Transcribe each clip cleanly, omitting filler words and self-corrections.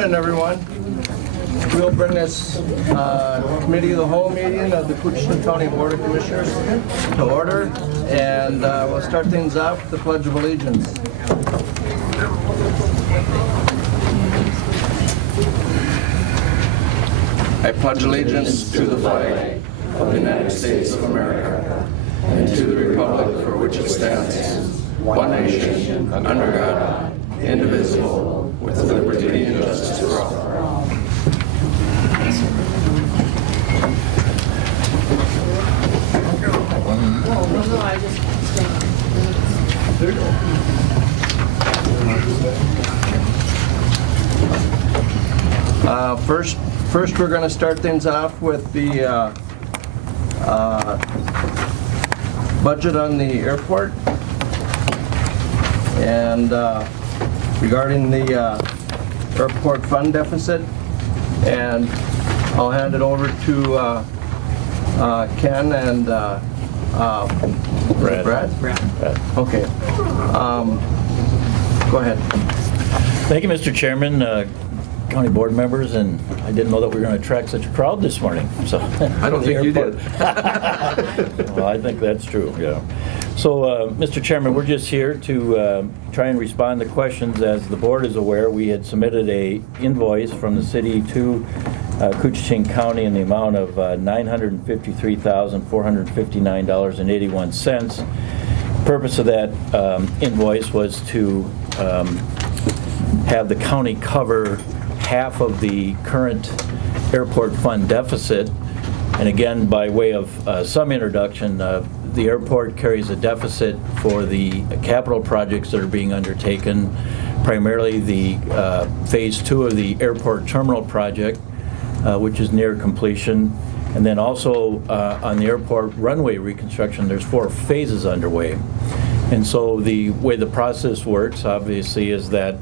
morning, everyone. We'll bring this committee of the whole meeting of the Koochiching County Board of Commissioners to order, and we'll start things off with the Pledge of Allegiance. I pledge allegiance to the flag of the United States of America and to the republic for which it stands, one nation, under God, indivisible, with liberty and justice for all. First, we're going to start things off with the budget on the airport, and regarding the airport fund deficit, and I'll hand it over to Ken and Brad. Okay. Go ahead. Thank you, Mr. Chairman, county board members, and I didn't know that we were going to attract such a crowd this morning. So I don't think you did. Well, I think that's true, yeah. So, Mr. Chairman, we're just here to try and respond to questions. As the board is aware, we had submitted a invoice from the city to Koochiching County in the amount of $953,459.81. The purpose of that invoice was to have the county cover half of the current airport fund deficit. And again, by way of some introduction, the airport carries a deficit for the capital projects that are being undertaken, primarily the phase 2 of the airport terminal project, which is near completion. And then also on the airport runway reconstruction, there's 4 phases underway. And so the way the process works, obviously, is that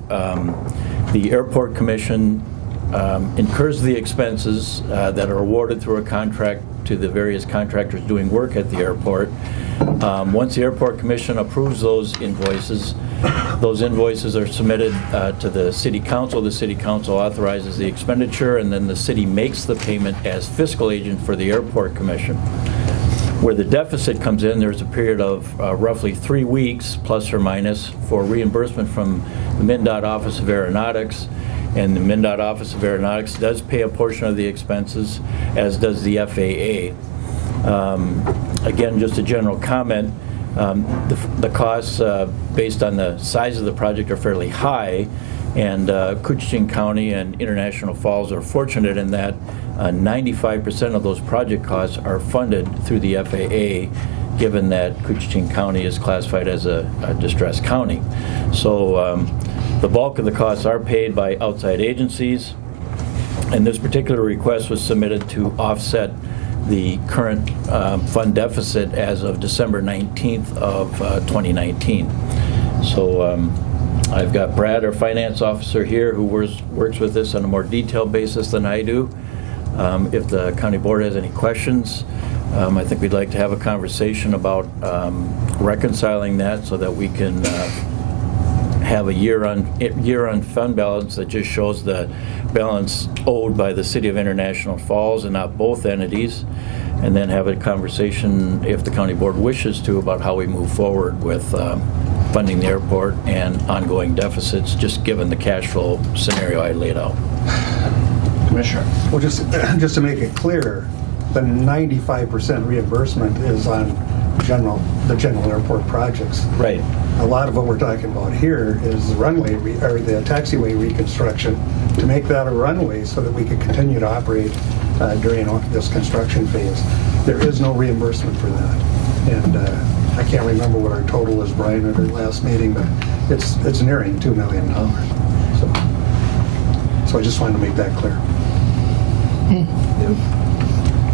the Airport Commission incurs the expenses that are awarded through a contract to the various contractors doing work at the airport. Once the Airport Commission approves those invoices are submitted to the City Council. The City Council authorizes the expenditure, and then the city makes the payment as fiscal agent for the Airport Commission. Where the deficit comes in, there's a period of roughly 3 weeks, plus or minus, for reimbursement from the MnDOT Office of Aeronautics. And the MnDOT Office of Aeronautics does pay a portion of the expenses, as does the FAA. Again, just a general comment, the costs based on the size of the project are fairly high, and Koochiching County and International Falls are fortunate in that 95% of those project costs are funded through the FAA, given that Koochiching County is classified as a distressed county. So the bulk of the costs are paid by outside agencies, and this particular request was submitted to offset the current fund deficit as of December 19th of 2019. So I've got Brad, our finance officer, here, who works with this on a more detailed basis than I do. If the county board has any questions, I think we'd like to have a conversation about reconciling that so that we can have a year-on fund balance that just shows the balance owed by the City of International Falls and not both entities, and then have a conversation, if the county board wishes to, about how we move forward with funding the airport and ongoing deficits, just given the cash flow scenario I laid out. Commissioner. Well, just to make it clear, the 95% reimbursement is on the general airport projects. Right. A lot of what we're talking about here is the runway or the taxiway reconstruction to make that a runway so that we can continue to operate during this construction phase. There is no reimbursement for that, and I can't remember what our total was, Brian, at our last meeting, but it's nearing $2 million. So I just wanted to make that clear.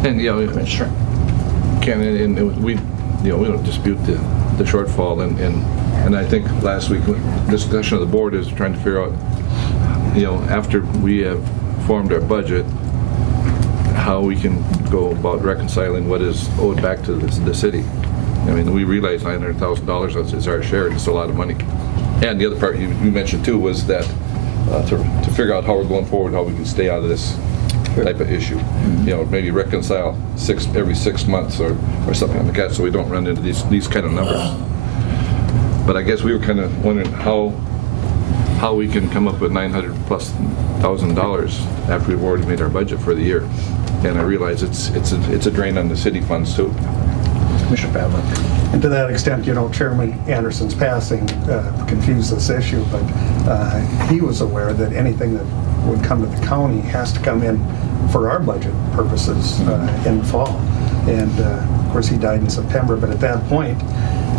And Commissioner. Ken, and we don't dispute the shortfall, and I think last week discussion of the board is trying to figure out, after we have formed our budget, how we can go about reconciling what is owed back to the city. I mean, we realize $900,000 is our share, and it's a lot of money. And the other part you mentioned too was that to figure out how we're going forward, how we can stay out of this type of issue. You know, maybe reconcile every 6 months or something like that, so we don't run into these kind of numbers. But I guess we were kind of wondering how we can come up with $900,000+ after we've already made our budget for the year. And I realize it's a drain on the city funds too. Commissioner Pavlik. And to that extent, you know, Chairman Anderson's passing confused this issue, but he was aware that anything that would come to the county has to come in for our budget purposes in the fall. And of course, he died in September, but at that point,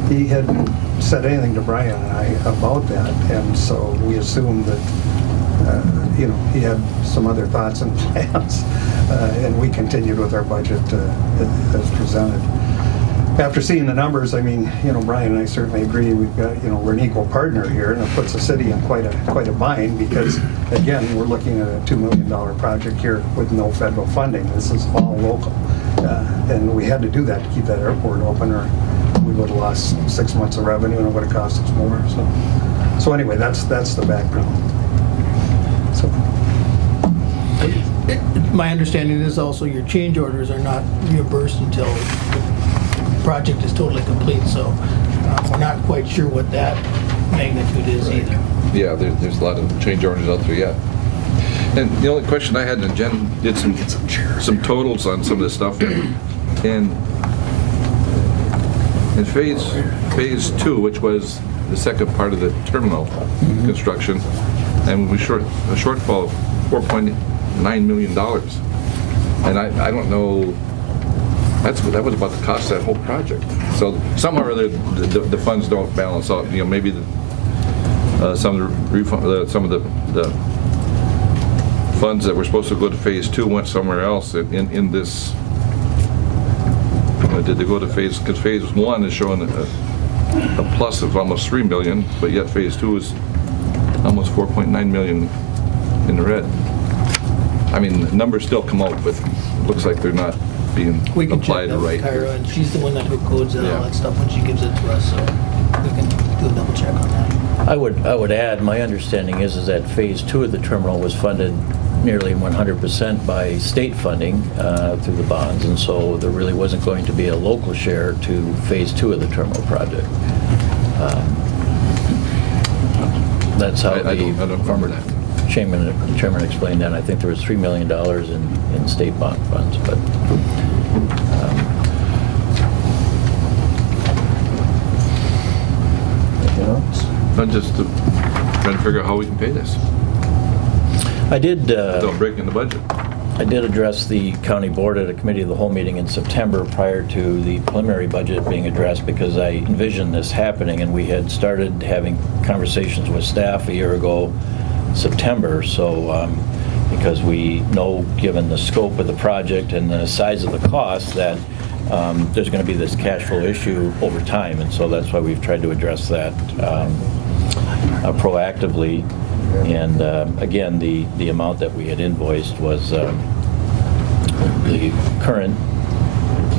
he hadn't said anything to Brian and I about that, and so we assumed that you know, he had some other thoughts and plans, and we continued with our budget as presented. After seeing the numbers, I mean, you know, Brian and I certainly agree. We've got, you know, we're an equal partner here, and it puts the city in quite a bind because, again, we're looking at a $2 million project here with no federal funding. This is all local, and we had to do that to keep that airport open, or we would have lost 6 months of revenue, and it would have cost us more. So anyway, that's the background. So. My understanding is also your change orders are not reimbursed until the project is totally complete, so we're not quite sure what that magnitude is either. Yeah, there's a lot of change orders out there yet. And the only question I had, and Jen did some totals on some of this stuff, and in phase 2, which was the second part of the terminal construction, and we a shortfall of $4.9 million. And I don't know, that was about the cost of that whole project. So somehow or other, the funds don't balance out. You know, maybe some of the funds that were supposed to go to phase 2 went somewhere else in this. Did they go to phase? Because phase 1 is showing a plus of almost $3 million, but yet phase 2 is almost $4.9 million in the red. I mean, the numbers still come out, but it looks like they're not being We can check applied that with right. Kyra, and she's the one that codes and all Yeah. that stuff when she gives it to us, so we can do a double check on that. I would add, my understanding is that phase 2 of the terminal was funded nearly 100% by state funding through the bonds, and so there really wasn't going to be a local share to phase 2 of the terminal project. That's how I don't remember that. Chairman explained that. I think there was $3 million in state bond funds, but I'm just trying to figure out how we can pay this I did. without breaking the budget. I did address the county board at a committee of the whole meeting in September prior to the preliminary budget being addressed because I envisioned this happening, and we had started having conversations with staff a year ago, September. So because we know, given the scope of the project and the size of the cost, that there's going to be this cash flow issue over time, and so that's why we've tried to address that proactively. And again, the amount that we had invoiced was the current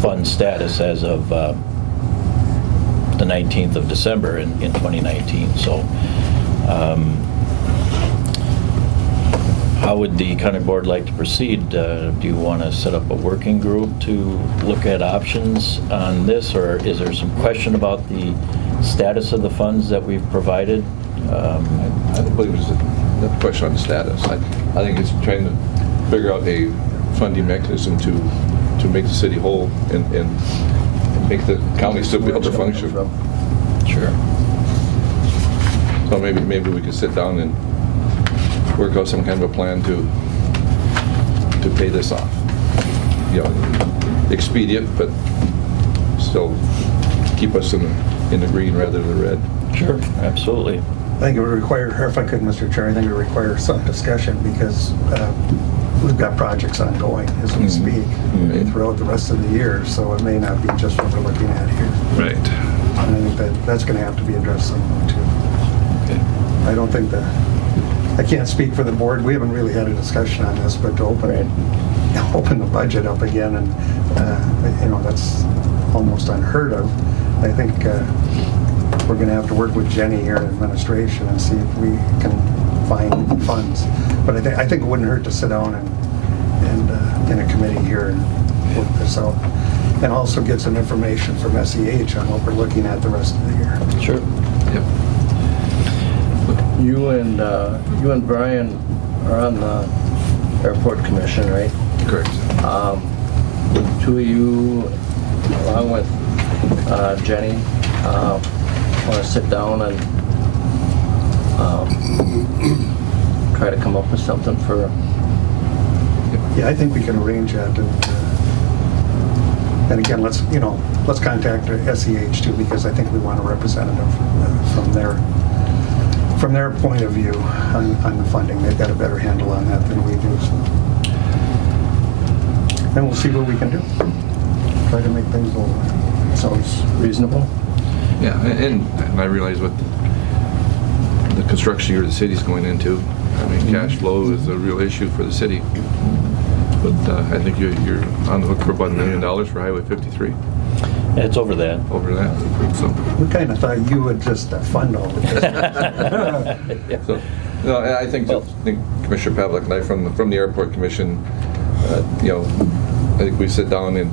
fund status as of the 19th of December in 2019. So how would the county board like to proceed? Do you want to set up a working group to look at options on this, or is there some question about the status of the funds that we've provided? I don't believe it's a question on the status. I think it's trying to figure out a funding mechanism to make the city whole and make the county still be able to function. Sure. So maybe we could sit down and work out some kind of a plan to pay this off. You know, expedient, but still keep us in the green rather than the red. Sure, absolutely. I think it would require, or if I could, Mr. Chair, I think it would require some discussion because we've got projects ongoing as we speak throughout the rest of the year, so it may not be just what we're looking at here. Right. And I think that's going to have to be addressed somehow too. Okay. I don't think I can't speak for the board. We haven't really had a discussion on this, but to open the budget up again, and you know, that's almost unheard of. I think we're going to have to work with Jenny here in administration and see if we can find funds. But I think it wouldn't hurt to sit down and in a committee here and work this out. And also get some information from SEH on what we're looking at the rest of the year. Sure. Yep. You and Brian are on the airport commission, right? Correct. The two of you, along with Jenny, want to sit down and try to come up with something for. Yeah, I think we can arrange that. And again, let's contact SEH too, because I think we want a representative from their point of view on the funding. They've got a better handle on that than we do. So. And we'll see what we can do. Try to make things a little. Sounds reasonable. Yeah, and I realize what the construction year the city's going into. I mean, cash flow is a real issue for the city. But I think you're on the hook for about $1 million for Highway 53. It's over that. Over that. So, We kind of thought you would just fund all of this. so no, and I think Commissioner Pavlik and I from the Airport Commission, I think we sit down and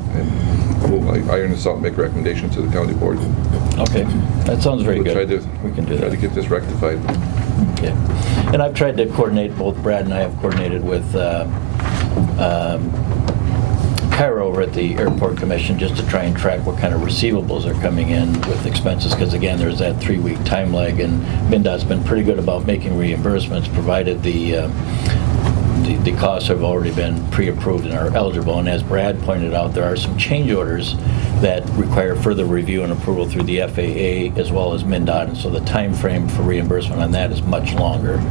we'll iron this out and make recommendations to the county board. Okay, that sounds very We'll good. We can do try that. to get this rectified. Okay. And I've tried to coordinate, both Brad and I have coordinated with Kyra over at the Airport Commission just to try and track what kind of receivables are coming in with expenses, because again, there's that 3-week time lag, and MnDOT's been pretty good about making reimbursements provided the costs have already been pre-approved and are eligible. And as Brad pointed out, there are some change orders that require further review and approval through the FAA as well as MnDOT, and so the time frame for reimbursement on that is much longer,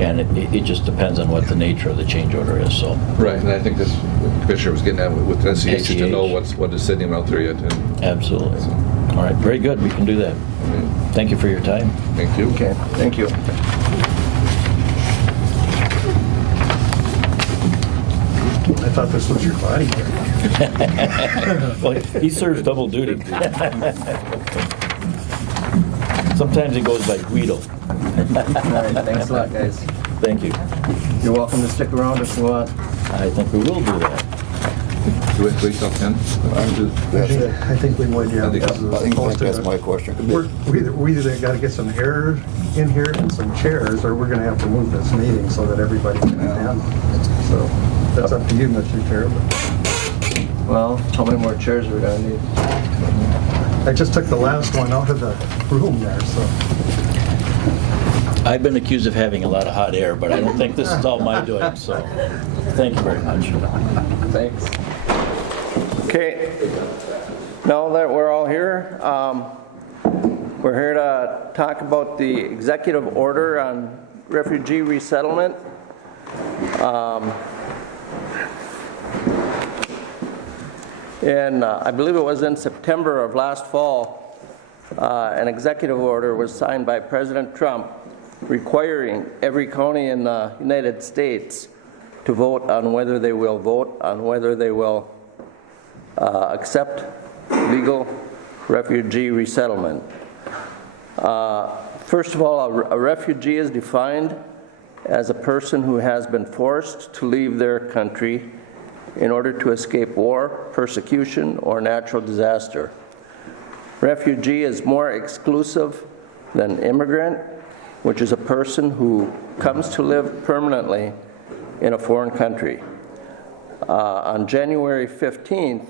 and it just depends on what the nature of the change order is. So Right, and I think this what the Commissioner was getting at with SEH to SEH. know what is sitting out there yet. And, absolutely. All right, very good. We can do that. Thank you for your time. thank you. Okay, thank you. I thought this was your body here. Well, he serves double duty. Sometimes he goes by Guido. All right, thanks a lot, guys. Thank you. You're welcome to stick around if you want. I think we will do that. Do we have to wait till 10? I think we would, yeah. I think- because I think that's my question. We either got to get some air in here and some chairs, or we're going to have to move this meeting so that everybody can attend. So that's up to you, Mr. Chair. But Well, how many more chairs are we gonna need? I just took the last one out of the room there, so. I've been accused of having a lot of hot air, but I don't think this is all my doing, so thank you very much. Thanks. Okay, now that we're all here, we're here to talk about the executive order on refugee resettlement. And I believe it was in September of last fall, an executive order was signed by President Trump requiring every county in the United States to vote on whether they will accept legal refugee resettlement. First of all, a refugee is defined as a person who has been forced to leave their country in order to escape war, persecution, or natural disaster. Refugee is more exclusive than immigrant, which is a person who comes to live permanently in a foreign country. On January 15th,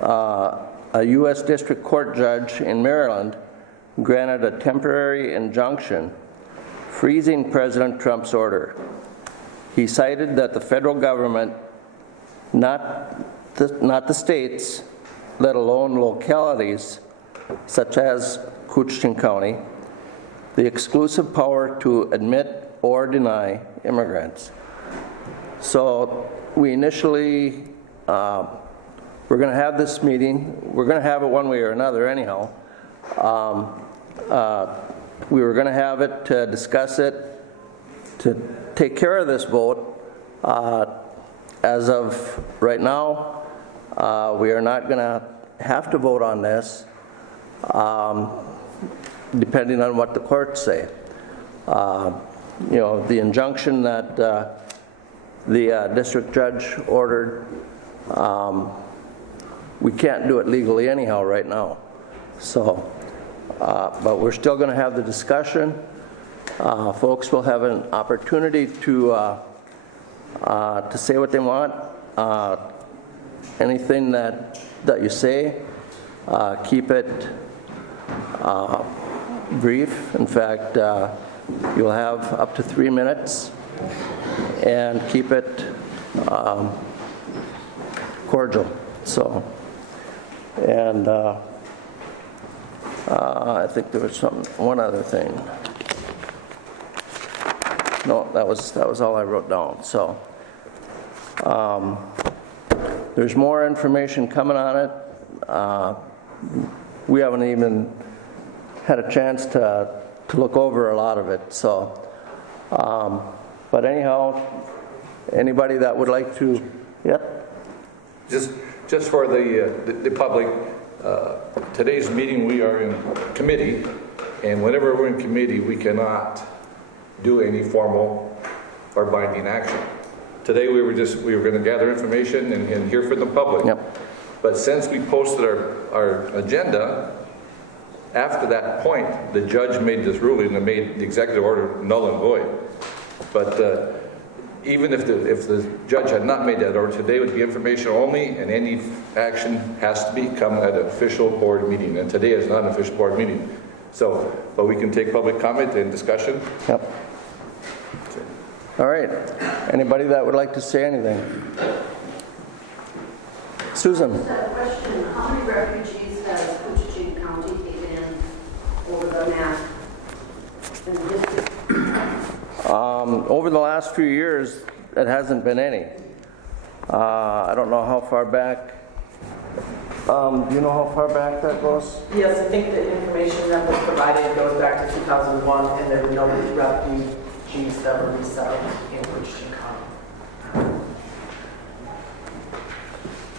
a U.S. District Court judge in Maryland granted a temporary injunction freezing President Trump's order. He cited that the federal government, not the states, let alone localities such as Koochiching County, the exclusive power to admit or deny immigrants. So we initially, we're going to have this meeting. We're going to have it one way or another anyhow. We were going to have it to discuss it, to take care of this vote. As of right now, we are not going to have to vote on this, depending on what the courts say. the injunction that the district judge ordered, we can't do it legally anyhow right now. So, but we're still going to have the discussion. Folks will have an opportunity to say what they want. Anything that you say, keep it brief. In fact, you'll have up to 3 minutes, and keep it cordial. So, and I think there was one other thing. No, that was all I wrote down. So, there's more information coming on it. We haven't even had a chance to look over a lot of it. So, but anyhow, anybody that would like to, Just for the public, today's meeting we are in committee, and whenever we're in committee, we cannot do any formal or binding action. Today we were going to gather information and hear from the public. Yep. But since we posted our agenda, after that point, the judge made this ruling and made the executive order null and void. But even if the judge had not made that order, today would be information only, and any action has to come at an official board meeting. And today is not an official board meeting. So, but we can take public comment and discussion. Yep. All right. Anybody that would like to say anything? Susan. Just a question. How many refugees has Koochiching County taken in over the map? In the district? Over the last few years, it hasn't been any. I don't know how far back. Do you know how far back that goes? Yes, I think the information that was provided goes back to 2001, and there were no refugees that were resettled in Koochiching County.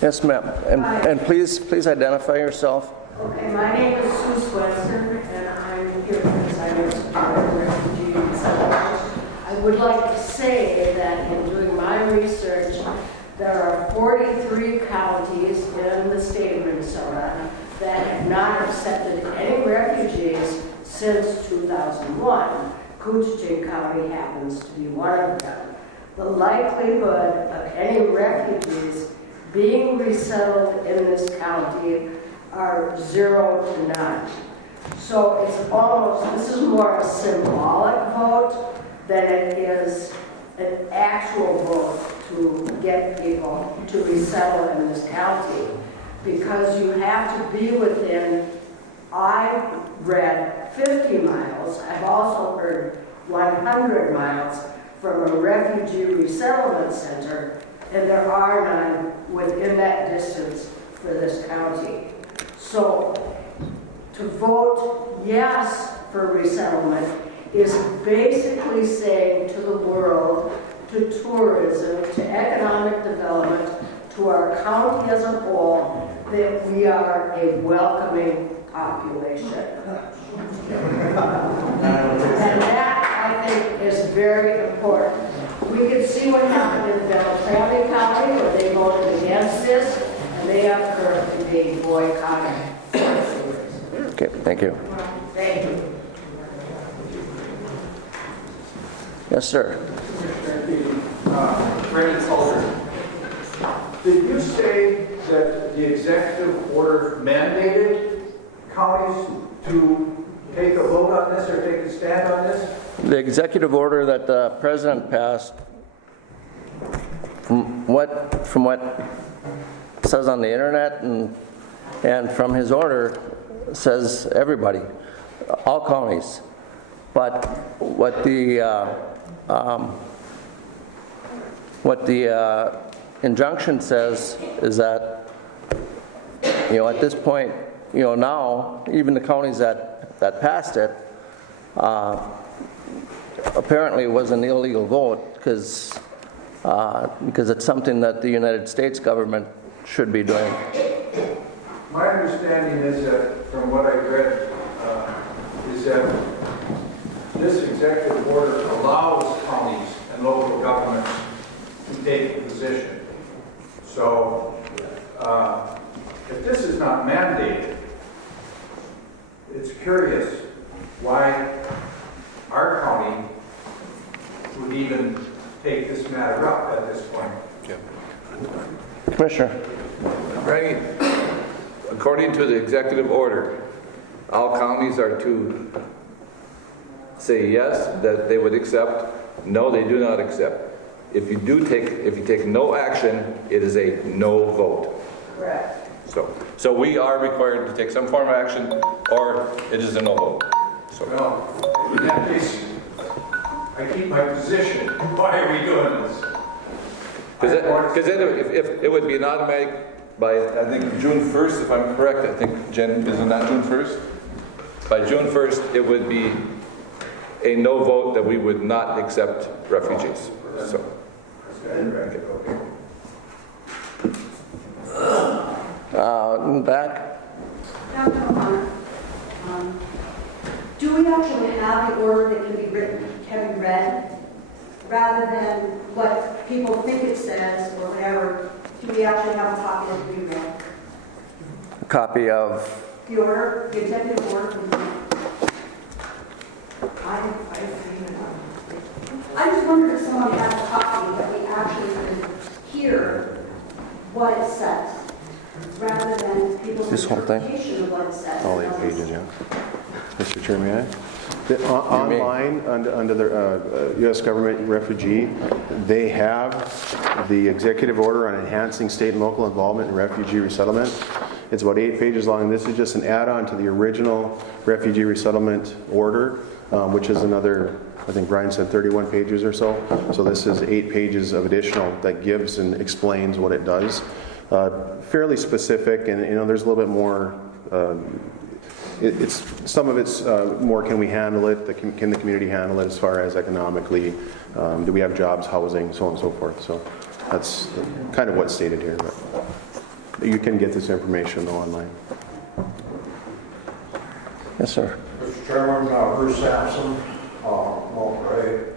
Yes, ma'am. And please identify yourself. Okay, my name is Sue Swenson, and I'm here because I'm a supporter of refugee resettlement. I would like to say that in doing my research, there are 43 counties in the state of Minnesota that have not accepted any refugees since 2001. Koochiching County happens to be one of them. The likelihood of any refugees being resettled in this county are 0 to none. So it's almost, this is more a symbolic vote than it is an actual vote to get people to resettle in this county, because you have to be within, I read 50 miles, I've also heard 100 miles from a refugee resettlement center, and there are none within that distance for this county. So to vote yes for resettlement is basically saying to the world, to tourism, to economic development, to our county as a whole, that we are a welcoming population. And that, I think, is very important. We can see what happened in Beltrami County, where they voted against this, and they are currently being boycotted. Okay, thank you. Thank you. Yes, sir. Randy Calder. Did you say that the executive order mandated counties to take a vote on this or take a stand on this? The executive order that the president passed, from what says on the internet and from his order, says everybody, all counties. But what the injunction says is that, at this point, now, even the counties that passed it, apparently it was an illegal vote because it's something that the United States government should be doing. My understanding is that, from what I've read, is that this executive order allows counties and local governments to take a position. So if this is not mandated, it's curious why our county would even take this matter up at this point. Commissioner. Right. According to the executive order, all counties are to say yes, that they would accept. No, they do not accept. If you take no action, it is a no vote. Correct. So we are required to take some form of action, or it is a no vote. So Well, in that case, I keep my position. Why are we doing this? because then if it would be an automatic by, I think, June 1st, if I'm correct. I think, Jen, is it not June 1st? By June 1st, it would be a no vote that we would not accept refugees. So. In the back. Dr. O'Connor, do we actually have the order that can be read, rather than what people think it says or whatever? Do we actually have a copy that can be read? A copy of. The order, the executive order. I just wondered if someone had a copy that we actually can hear what it says, rather than people's This whole thing? interpretation of what it says. All 8 pages, yeah. Mr. Chair, may I? Online, under the U.S. government refugee, they have the executive order on enhancing state and local involvement in refugee resettlement. It's about 8 pages long. This is just an add-on to the original refugee resettlement order, which is another, I think Brian said 31 pages or so. So this is 8 pages of additional that gives and explains what it does. Fairly specific, and there's a little bit more. It's some of it's more, can we handle it? Can the community handle it as far as economically? Do we have jobs, housing, so on and so forth? So that's kind of what's stated here. But you can get this information though online. Yes, sir. Mr. Chairman, Bruce Sampson, Monterey.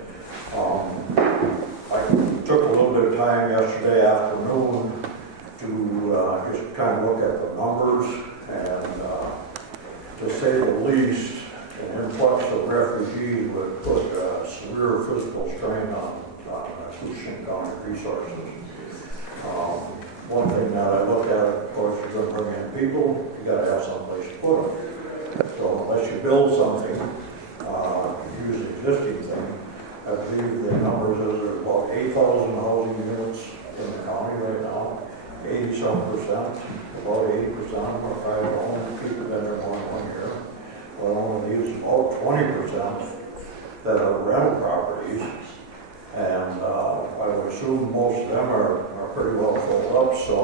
I took a little bit of time yesterday afternoon to just kind of look at the numbers, and to say the least, an influx of refugees would put severe physical strain on Koochiching County resources. One thing that I look at, of course, you're going to bring in people, you got to have someplace to put them. So unless you build something, use an existing thing, I believe the numbers is there's about 8,000 housing units in the county right now. 80-some%, about 80% of them are private home. People been there more than 1 year. Well, only leaves about 20% that are rental properties, and I would assume most of them are pretty well filled up. So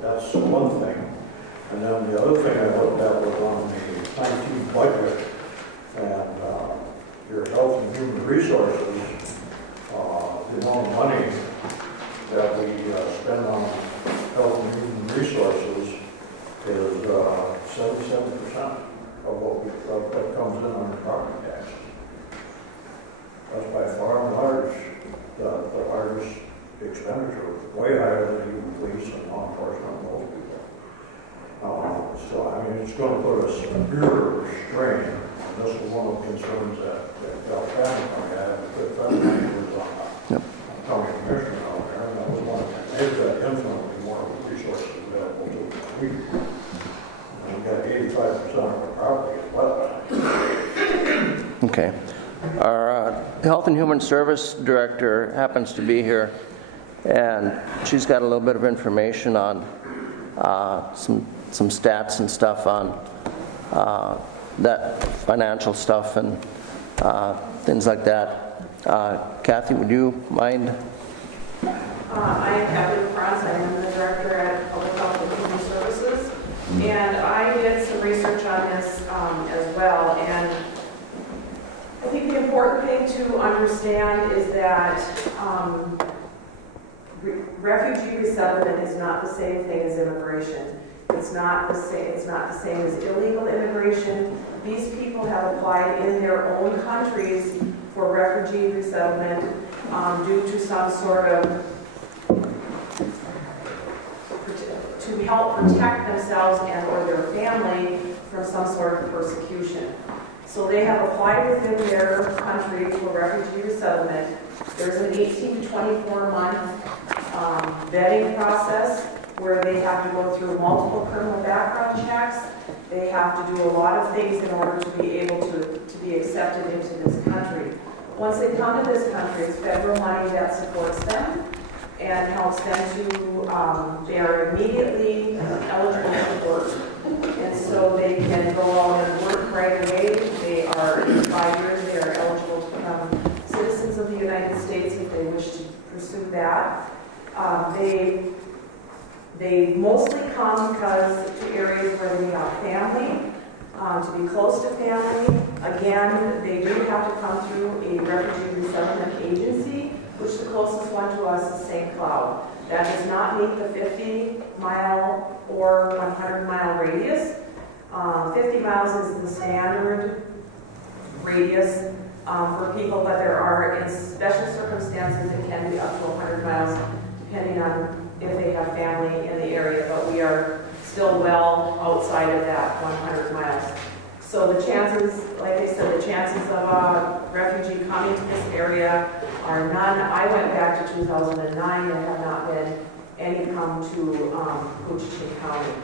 that's one thing. And then the other thing I looked at was on the 19 budget, and your health and human resources, the amount of money that we spend on health and human resources is 77% of what comes in on the property tax. That's by far and large the largest expenditure, way higher than even police and law enforcement and those people. So I mean, it's going to put a severe strain. And this was one of the concerns that Cal Shannon had. The federal was on the county commissioner out there, and that was one of the things. They've got infinitely more resources available to them. And we've got 85% of our property is wetland. Okay. Our Health and Human Service Director happens to be here, and she's got a little bit of information on some stats and stuff on that financial stuff and things like that. Kathy, would you mind? I am Kathy Franz. I am the Director at Public Health and Human Services, and I did some research on this as well. And I think the important thing to understand is that refugee resettlement is not the same thing as immigration. It's It's not the same. It's not the same as illegal immigration. These people have applied in their own countries for refugee resettlement due to some sort of to help protect themselves and or their family from some sort of persecution. So they have applied within their country for refugee resettlement. There's an 18 to 24 month vetting process where they have to go through multiple criminal background checks. They have to do a lot of things in order to be able to be accepted into this country. Once they come to this country, it's federal money that supports them and helps them to, they are immediately eligible to work. And so they can go out and work right away. They are, in 5 years, they are eligible to become citizens of the United States if they wish to pursue that. They mostly come because to areas where they have family, to be close to family. Again, they do have to come through a refugee resettlement agency, which the closest one to us is St. Cloud. That does not meet the 50-mile or 100-mile radius. 50 miles is the standard radius for people, but there are, in special circumstances, it can be up to 100 miles, depending on if they have family in the area, but we are still well outside of that 100 miles. So the chances, like I said, the chances of a refugee coming to this area are none. I went back to 2009 and have not been any come to Koochiching County.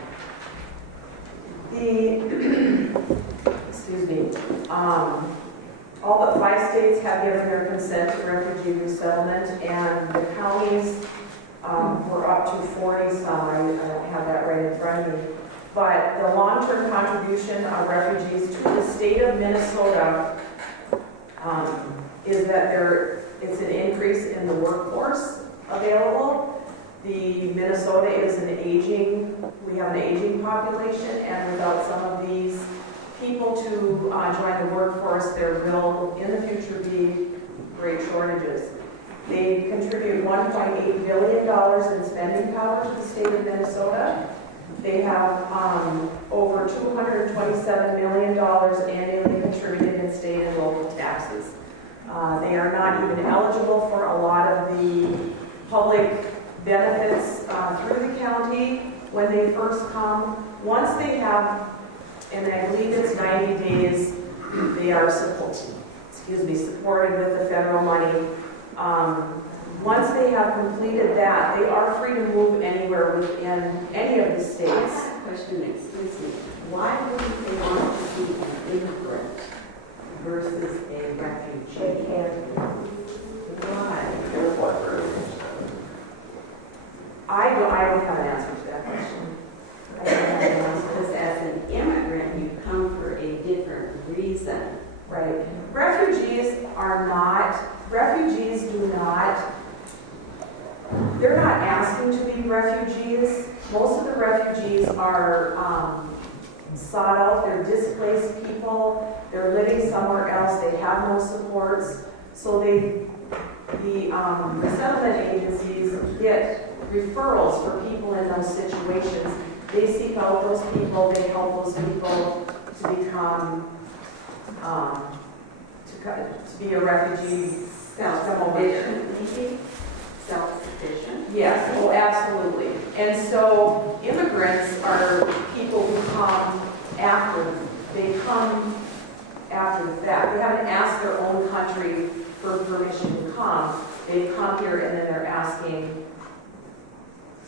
Excuse me, all but 5 states have given their consent to refugee resettlement, and the counties we're up to 40 some. I don't have that right in front of me. But the long-term contribution of refugees to the state of Minnesota is that it's an increase in the workforce available. Minnesota is we have an aging population, and without some of these people to join the workforce, there will in the future be great shortages. They contribute $1.8 billion in spending power to the state of Minnesota. They have over $227 million annually contributed in state and local taxes. They are not even eligible for a lot of the public benefits through the county when they first come. Once they have, and I believe it's 90 days, they are supported with the federal money. Once they have completed that, they are free to move anywhere within any of the states. I have a question, excuse me. Why wouldn't they want to be an immigrant versus a refugee? Why? I don't have an answer to that question. I don't have an answer. Because as an immigrant, you come for a different reason. Right. Refugees do not, they're not asking to be refugees. Most of the refugees are sought out, they're displaced people, they're living somewhere else, they have no supports. So the resettlement agencies get referrals for people in those situations. They seek out those people, they help those people to become to be a refugee. Self-sufficient. Self-sufficient. Yes, oh, absolutely. And so immigrants are people who come after the fact. They haven't asked their own country for permission to come. They come here and then they're asking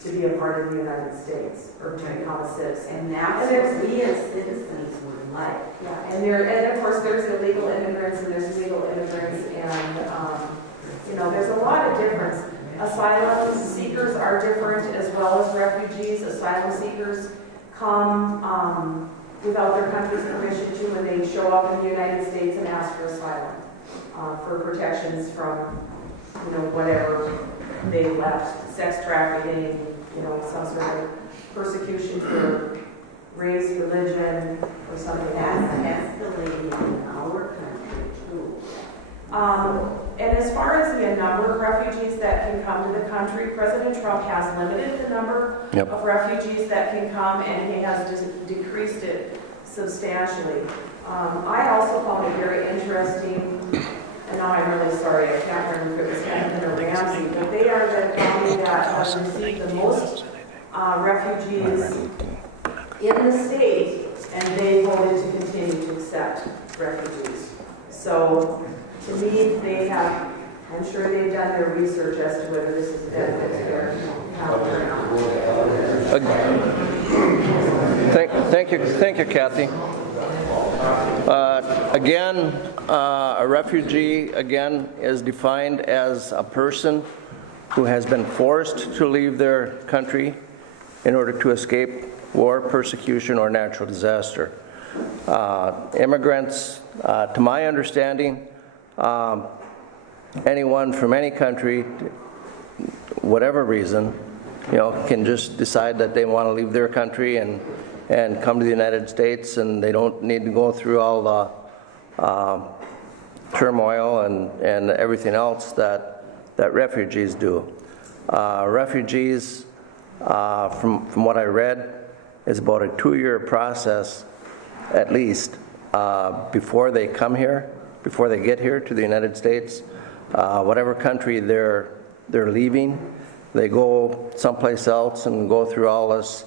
to be a part of the United States or to become a citizen. And that's what we as citizens would like. Yeah, and of course there's illegal immigrants and there's legal immigrants, and there's a lot of difference. Asylum seekers are different as well as refugees. Asylum seekers come without their country's permission to when they show up in the United States and ask for asylum for protections from whatever they left, sex trafficking, some sort of persecution for race, religion, or something like that. That's the lady in our country, too. And as far as the number of refugees that can come to the country, President Trump has limited the number of refugees that can come, and he has decreased it substantially. I also found it very interesting, and now I'm really sorry, I can't remember if it was Hampton or Ramsey, but they are the county that has received the most refugees in the state, and they voted to continue to accept refugees. So, to me, they have, I'm sure they've done their research as to whether this is a benefit to their county or not. Thank you, Kathy. Again, a refugee, again, is defined as a person who has been forced to leave their country in order to escape war, persecution, or natural disaster. Immigrants, to my understanding, anyone from any country, whatever reason, can just decide that they want to leave their country and come to the United States, and they don't need to go through all the turmoil and everything else that refugees do. Refugees, from what I read, is about a 2-year process at least before they come here, before they get here to the United States. Whatever country they're leaving, they go someplace else and go through all this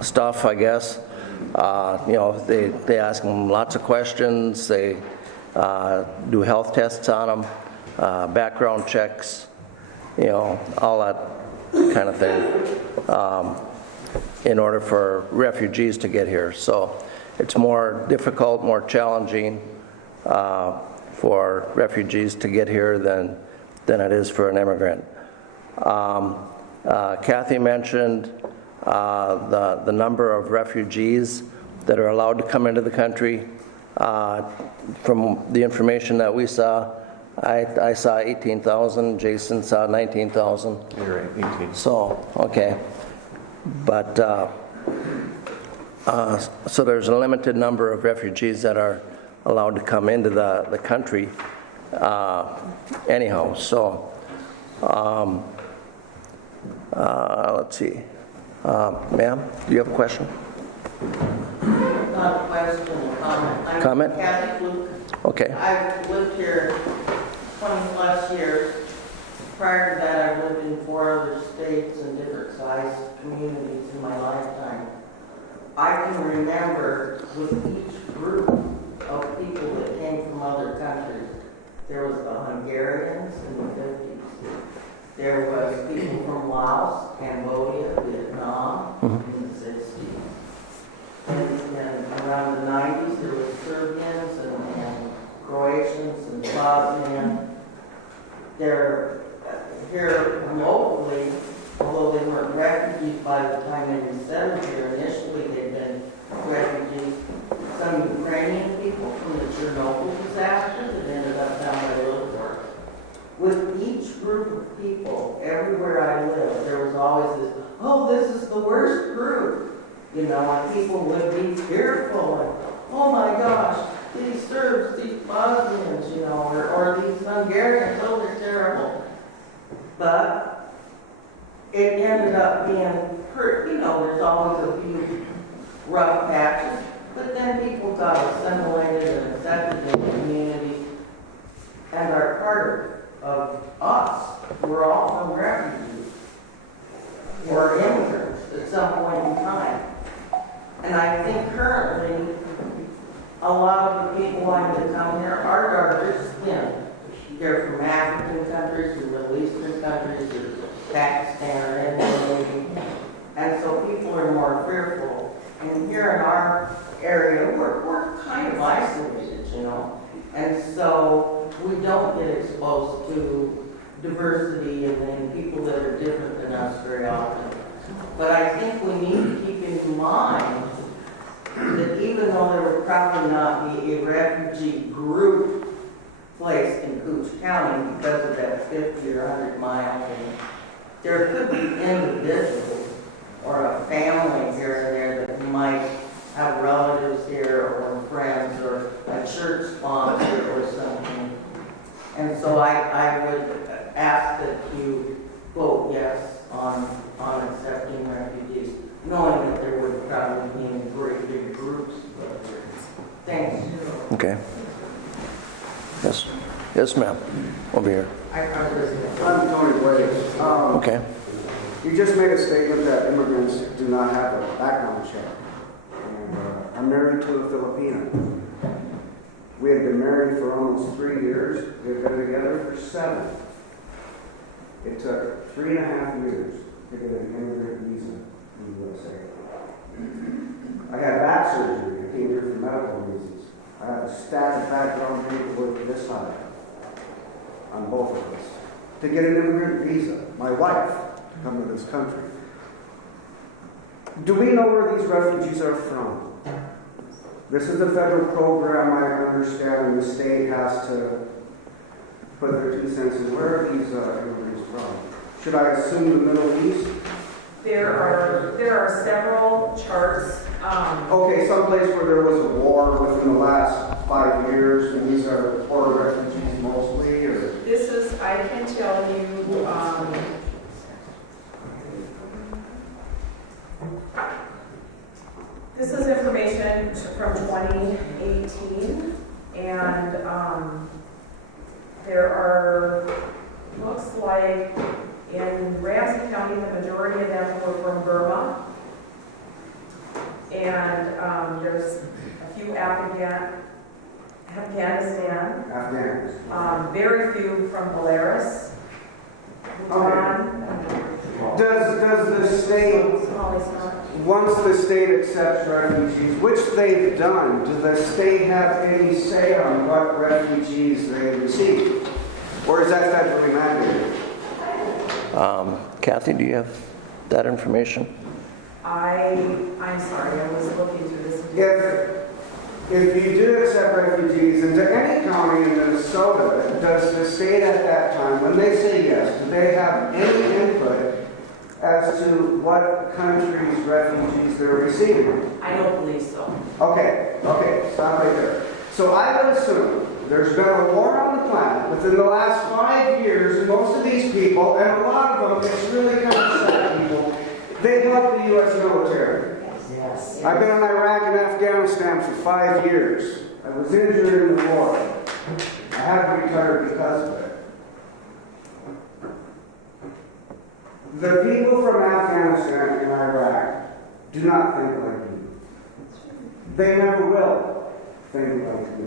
stuff, I guess. They ask them lots of questions. They do health tests on them, background checks, all that kind of thing, in order for refugees to get here. So it's more difficult, more challenging for refugees to get here than it is for an immigrant. Kathy mentioned the number of refugees that are allowed to come into the country. From the information that we saw, I saw 18,000. Jason saw 19,000. You're right, 18. So, okay. But, so there's a limited number of refugees that are allowed to come into the country anyhow. So, let's see. Ma'am, do you have a question? Not a question, a comment. I'm Comment? Kathy Fluke. Okay. I've lived here 20 plus years. Prior to that, I've lived in 4 other states and different sized communities in my lifetime. I can remember with each group of people that came from other countries, there was the Hungarians in the 50s. There was people from Laos, Cambodia, Vietnam in the 60s. And around the 90s, there were Serbians and Croatians and Bosnians. They're here locally, although they weren't refugees by the time they resettled here. Initially, they'd been refugees. Some Ukrainian people from the Chernobyl disaster that ended up down by Littleburg. With each group of people, everywhere I lived, there was always this, oh, this is the worst group. And people would be fearful, and, oh my gosh, these Serbs, these Bosnians, or these Hungarians, oh, they're terrible. But it ended up being, there's always a few rough patches, but then people got assimilated and accepted in the community and are part of us. We're all from refugees or immigrants at some point in time. And I think currently, a lot of the people wanting to come here are darker skinned. They're from African countries, or Middle Eastern countries, or Pakistan, or Indonesia. And so people are more fearful. And here in our area, we're kind of isolated, And so we don't get exposed to diversity and people that are different than us very often. But I think we need to keep in mind that even though there will probably not be a refugee group placed in Cooch County because of that 50 or 100 mile thing, there could be individuals or a family here and there that might have relatives here or friends or a church sponsor or something And so I would ask that you vote yes on accepting refugees, knowing that there would probably be in great big groups. But thanks. Okay. Yes. Yes, ma'am. Over here. I'm Tony Blades. Okay. You just made a statement that immigrants do not have a background check. And, I'm married to a Filipino. We have been married for almost 3 years. We've been together for 7. It took 3.5 years to get an immigrant visa in the USA. I had back surgery. I came here for medical reasons. I have a stack of background paperwork this high on both of us to get an immigrant visa. My wife to come to this country. Do we know where these refugees are from? This is a federal program, I understand, and the state has to put their 2 cents in. Where are these immigrants from? Should I assume the Middle East? There are several charts. Okay, someplace where there was a war within the last 5 years, and these are poor refugees mostly, or? This is, I can tell you, this is information from 2018, and there are, looks like in Ramsey County, the majority of them were from Burma, and there's a few Afghanistan, very few from Belarus, Bhutan. Does the state, once the state accepts refugees, which they've done, does the state have any say on what refugees they receive? Or is that federally mandated? Kathy, do you have that information? I'm sorry, I was looking through this. If you do accept refugees into any county in Minnesota, does the state at that time, when they say yes, do they have any input as to what countries refugees they're receiving? I don't believe so. Okay, stop right there. So I would assume there's been a war on the planet within the last 5 years, and most of these people, and a lot of them, it's really kind of sad people, they love the U.S. military. Yes. I've been in Iraq and Afghanistan for 5 years. I was injured in the war. I had to retire because of it. The people from Afghanistan and Iraq do not think like me. They never will think like me.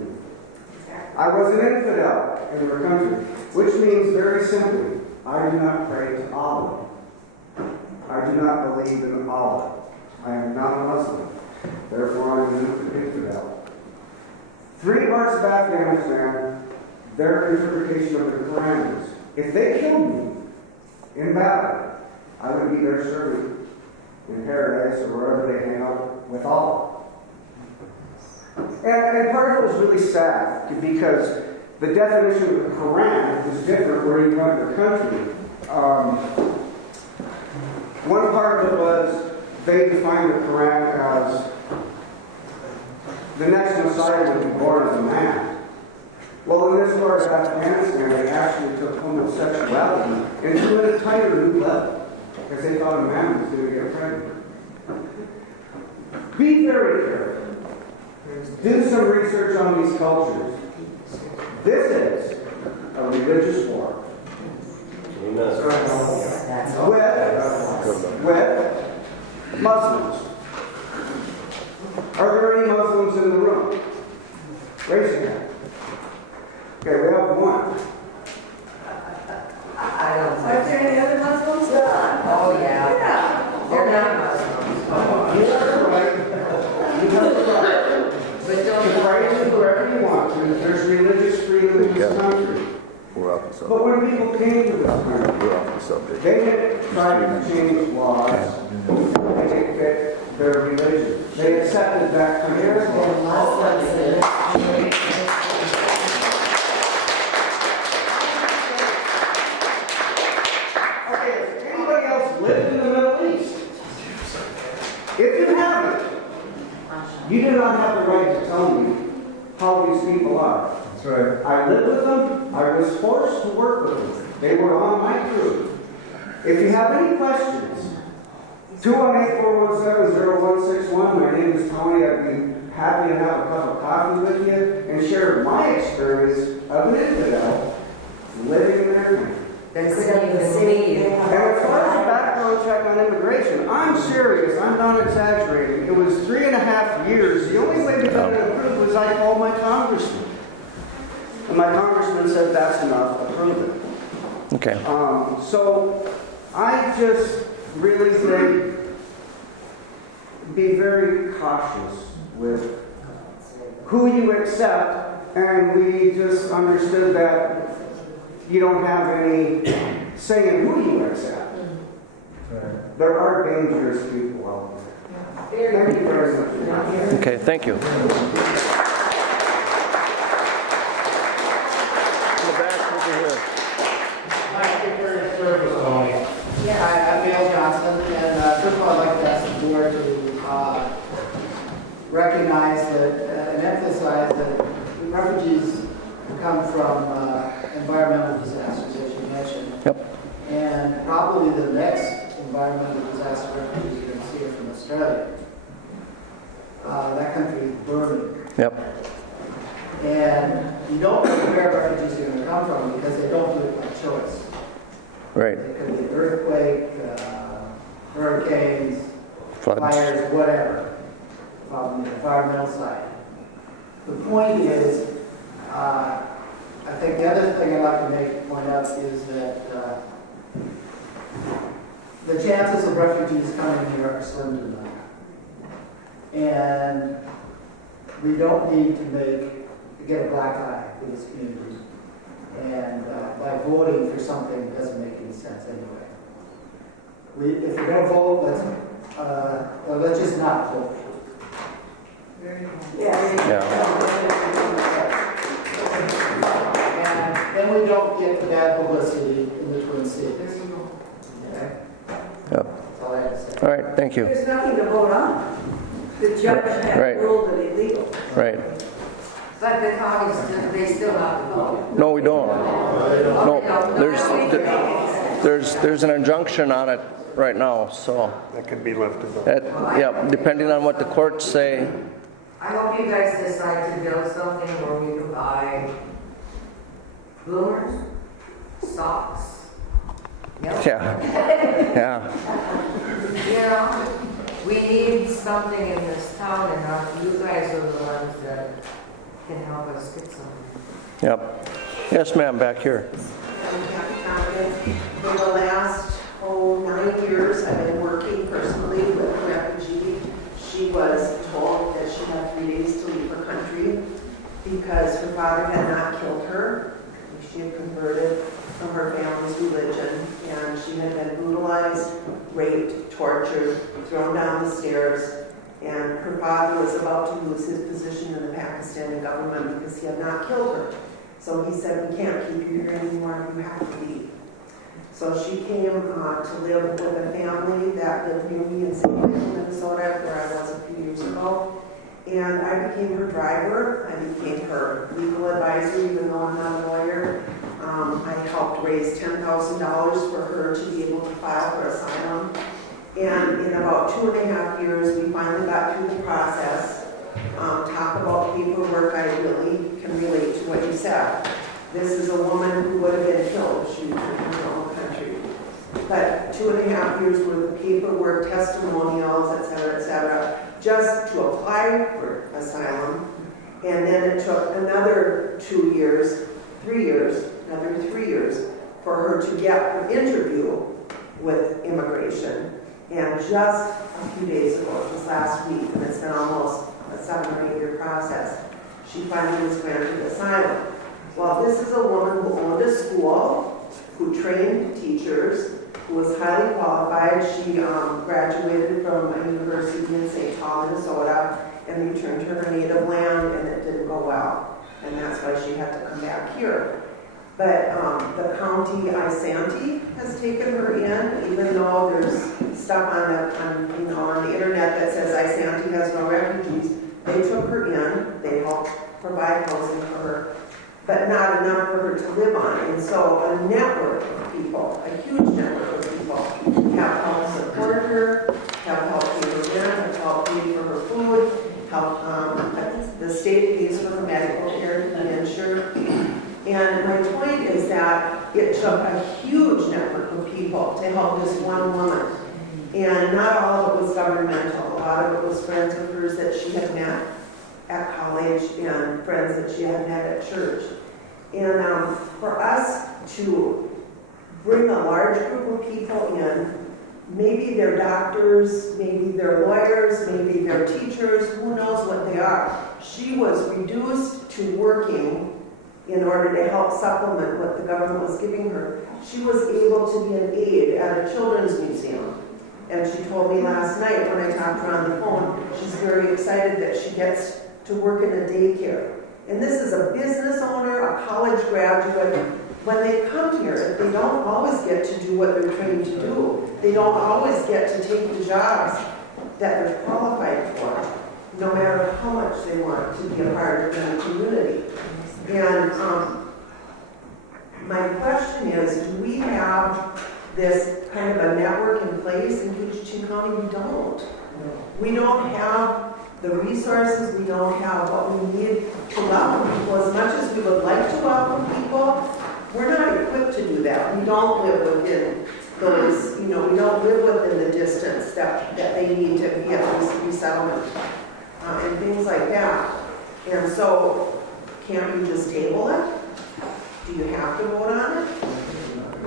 I was an infidel in their country, which means very simply, I do not pray to Allah. I do not believe in Allah. I am not a Muslim. Therefore, I am an infidel. 3 parts of Afghanistan, their interpretation of the Quran is, if they killed me in battle, I would be their servant in paradise or wherever they hang out with Allah. And part of it was really sad because the definition of the Quran is different where you went to the country. One part of it was they defined the Quran as the next Messiah would be born as a man. Well, in this part of Afghanistan, they actually took homosexuality into an entire new level because they thought a man was going to get pregnant. Be very careful. Do some research on these cultures. This is a religious war. With Muslims. Are there any Muslims in the room? Raise your hand. Okay, we have one. I don't think. Are there any other Muslims? Oh, yeah. They're not Muslims. You have the right. You have the right. But don't to pray to whoever you want to. There's religious freedom in this country. We're off the subject. But when people came to this country, We're off the subject. they didn't try to change laws. They didn't fit their religion. They accepted that country. There's been Muslims in this country. Okay, has anybody else lived in the Middle East? If you haven't, you do not have the right to tell me how these people are. That's right. I lived with them. I was forced to work with them. They were on my crew. If you have any questions, 218-417-0161. My name is Tony. I'd be happy to have a cup of coffee with you and share my experience of an infidel living in their country. The city. And as far as a background check on immigration, I'm serious. I'm not exaggerating. It was 3.5 years. The only way to get it approved was I called my congressman. And my congressman said, that's enough, approve it. Okay. So I just really think be very cautious with who you accept, and we just understood that you don't have any say in who you accept. There are dangerous people out there. Thank you very much. Okay, thank you. In the back over here. Thank you for your service, Tony. Hi, I'm Dale Johnson, and first of all, I'd like to ask the board to recognize that and emphasize that refugees come from environmental disasters, as you mentioned. Yep. And probably the next environmental disaster refugees are going to see are from Australia. That country is burning. Yep. And you don't know where refugees are going to come from because they don't do it by choice. Right. It could be earthquake, hurricanes, Floods. fires, whatever, from the environmental side. The point is, I think the other thing I'd like to point out is that the chances of refugees coming here are slim to none. And we don't need to get a black eye for this community. And by voting for something doesn't make any sense anyway. If we're going to vote, let's just not vote. Yeah. And then we don't get the bad publicity in the Twin Cities. Okay? Yep. That's all I have to say. All right, thank you. There's nothing to vote on. The judge had ruled it illegal. Right. But the counties, they still have to vote. No, we don't. No, there's an injunction on it right now, so. That could be lifted. Yeah, depending on what the courts say. I hope you guys decide to build something where we can buy bloomers, socks. Yep. Yeah. Yeah. You know, we need something in this town, and you guys are the ones that can help us get something. Yep. Yes, ma'am, back here. I'm Kathy Compton. For the last 9 years, I've been working personally with a refugee. She was told that she had 3 days to leave her country because her father had not killed her. She had converted from her family's religion, and she had been brutalized, raped, tortured, thrown down the stairs, and her father was about to lose his position in the Pakistani government because he had not killed her. So he said, we can't keep you here anymore, you have to leave. So she came to live with a family that lived near me in St. Louis, Minnesota, where I was a few years ago. And I became her driver, I became her legal advisor, even though I'm not a lawyer. I helped raise $10,000 for her to be able to file for asylum. And in about 2.5 years, we finally got through the process. Talk about paperwork, I really can relate to what you said. This is a woman who would have been killed if she returned to her own country. But 2.5 years worth of paperwork, testimonials, et cetera, just to apply for asylum. And then it took another 2 years, 3 years, another 3 years for her to get her interview with immigration. And just a few days ago, it was last week, and it's been almost a 7 or 8 year process, she finally was granted asylum. Well, this is a woman who owned a school, who trained teachers, who was highly qualified. She graduated from a university in St. Paul, Minnesota, and returned to her native land, and it didn't go well. And that's why she had to come back here. But the county Isanti has taken her in, even though there's stuff on the internet that says Isanti has no refugees. They took her in. They helped provide housing for her. but not enough for her to live on. And so a network of people, a huge network of people, have helped support her, have helped pay her rent, have helped pay for her food, help, the state pays for her medical care to be insured. And my point is that it took a huge network of people to help this one woman. And not all of it was governmental. A lot of it was friends of hers that she had met at college and friends that she had met at church. And for us to bring a large group of people in, maybe they're doctors, maybe they're lawyers, maybe they're teachers, who knows what they are. She was reduced to working in order to help supplement what the government was giving her. She was able to be an aide at a children's museum. And she told me last night when I talked to her on the phone, she's very excited that she gets to work in a daycare. And this is a business owner, a college graduate. When they come here, they don't always get to do what they're trained to do. They don't always get to take the jobs that they're qualified for, no matter how much they want to be a part of the community. And my question is, do we have this kind of a network in place in Koochiching County? We don't. We don't have the resources, we don't have what we need to welcome people. As much as we would like to welcome people, we're not equipped to do that. We don't live within those, we don't live within the distance that they need to be at resettlement and things like that. And so, can't you just table it? Do you have to vote on it?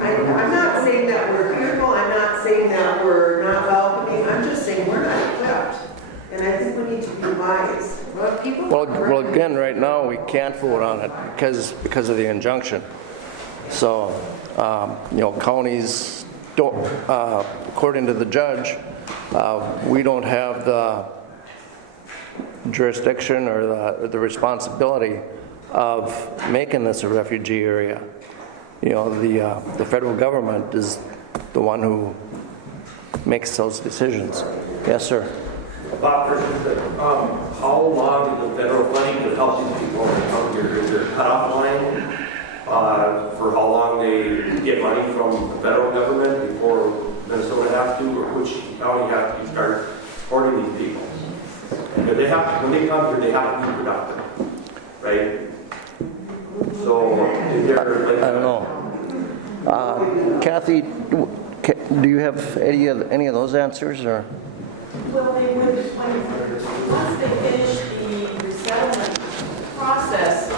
I'm not saying that we're fearful, I'm not saying that we're not welcoming, I'm just saying we're not equipped. And I think we need to be wise. Well, again, right now, we can't vote on it because of the injunction. So, counties don't, according to the judge, we don't have the jurisdiction or the responsibility of making this a refugee area. The federal government is the one who makes those decisions. Yes, sir. Bob Christensen, how long is the federal funding to help these people come here? Is there a cutoff line for how long they get money from the federal government before Minnesota has to, or which county has to start supporting these people? Because they have to, when they come here, they have to be productive, right? So, is there? I don't know. Kathy, do you have any of those answers, or? Well, they would, once they finish the resettlement process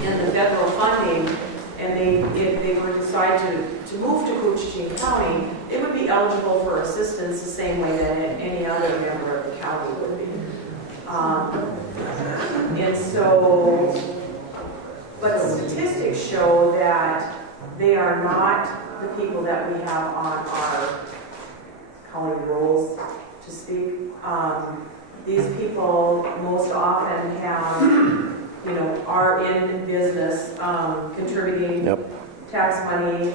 and the federal funding, and if they were to decide to move to Koochiching County, they would be eligible for assistance the same way that any other member of the county would be. And so, but statistics show that they are not the people that we have on our county rolls, to speak. These people most often have, are in business, contributing tax money,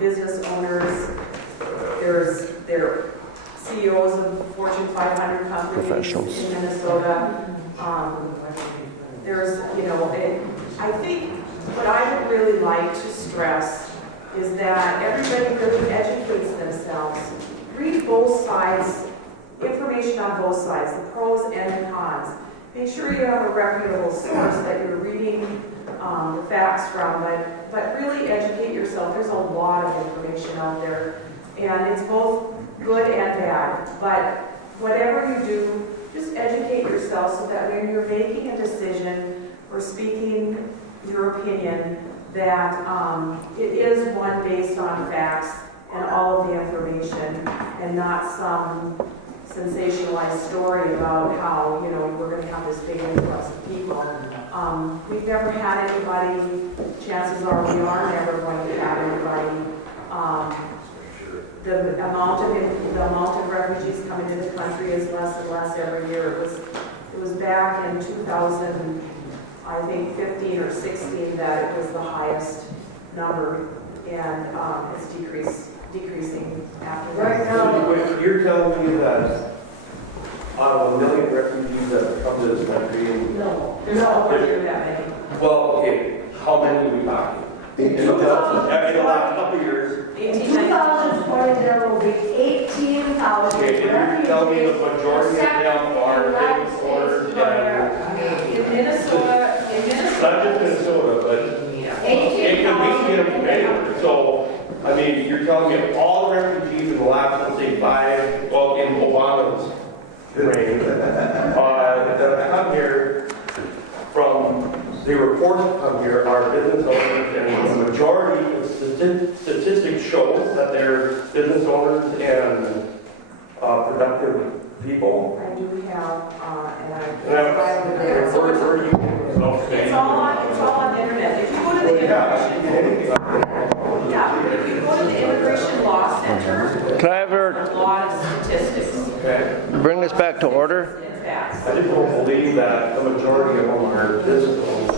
business owners. They're CEOs of Fortune 500 companies in Minnesota. I think what I would really like to stress is that everybody really educates themselves. Read both sides, information on both sides, the pros and the cons. Make sure you have a reputable source that you're reading the facts from, but really educate yourself. There's a lot of information out there, and it's both good and bad. But whatever you do, just educate yourself so that when you're making a decision or speaking your opinion, that it is one based on facts and all of the information, and not some sensationalized story about how, we're going to have this big influx of people. We've never had anybody, chances are we are never going to have anybody. The amount of refugees coming into the country is less and less every year. It was back in 2000, I think 15 or 16, that it was the highest number, and it's decreasing after that. Right now, you're telling me that out of 1 million refugees that have come to this country, no, there's not that many. Well, okay, how many are we talking? In the last couple of years? In 2020, there will be 18,000 Okay, can you tell me the majority of them are business owners In Minnesota, not just Minnesota, but it can be anywhere. So, I mean, you're telling me all the refugees in the last, let's say, 5, well, in Obama's reign, that have come here they were forced to come here, are business owners, and the majority of statistics shows that they're business owners and productive people. I do have, and Where do you it's all on the internet. If you go to the if you go to the Immigration Law Center, Can I have her a lot of statistics. bring this back to order? I just don't believe that the majority of them are business owners.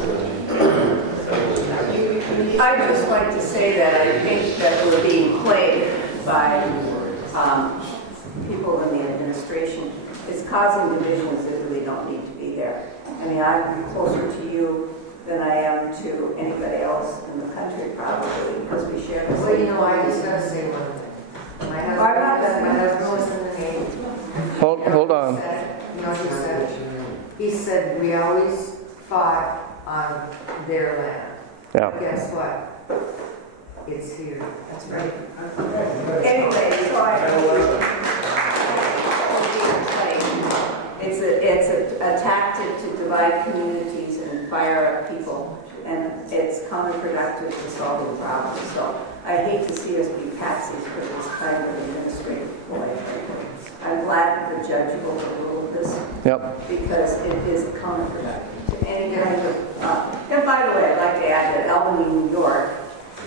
I'd just like to say that I think that we're being played by people in the administration. It's causing divisions that really don't need to be there. I mean, I'm closer to you than I am to anybody else in the country, probably, because we share the same. well, you know, I just gotta say one thing. My husband was in the Navy. Hold on. You know, he said, we always fought on their land. Yeah. But guess what? It's here. That's right. Anyway, it's a tactic to divide communities and fire up people, and it's counterproductive to solve the problem. So I hate to see us be patsies for this kind of administrative play. I'm glad that the judge overruled this. Yep. Because it is counterproductive to any kind of. And by the way, I'd like to add that Albany, New York,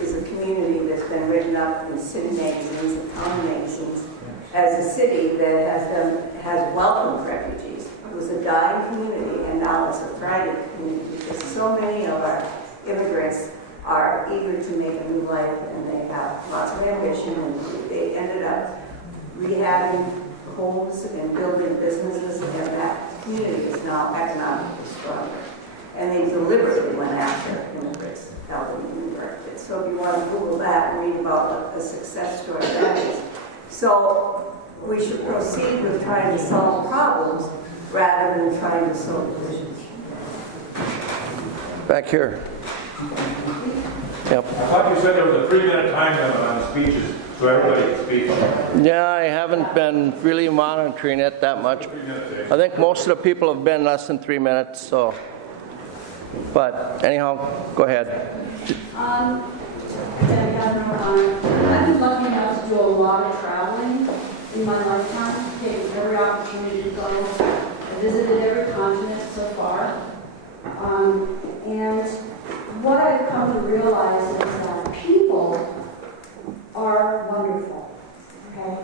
is a community that's been written up in city magazines and county magazines as a city that has welcomed refugees. It was a dying community, and now it's a thriving community because so many of our immigrants are eager to make a new life, and they have lots of ambition, and they ended up rehabbing homes and building businesses, and that community is now economically stronger. And they deliberately went after immigrants, Albany, New York. So if you want to Google that and read about what a success story that is. So we should proceed with trying to solve problems rather than trying to solve divisions. Back here. Yep. I thought you said there was a 3-minute time limit on speeches, so everybody can speak. Yeah, I haven't been really monitoring it that much. I think most of the people have been less than 3 minutes, so. But anyhow, go ahead. I've been lucky enough to do a lot of traveling in my lifetime, taking every opportunity to go. I visited every continent so far. And what I've come to realize is that people are wonderful, okay?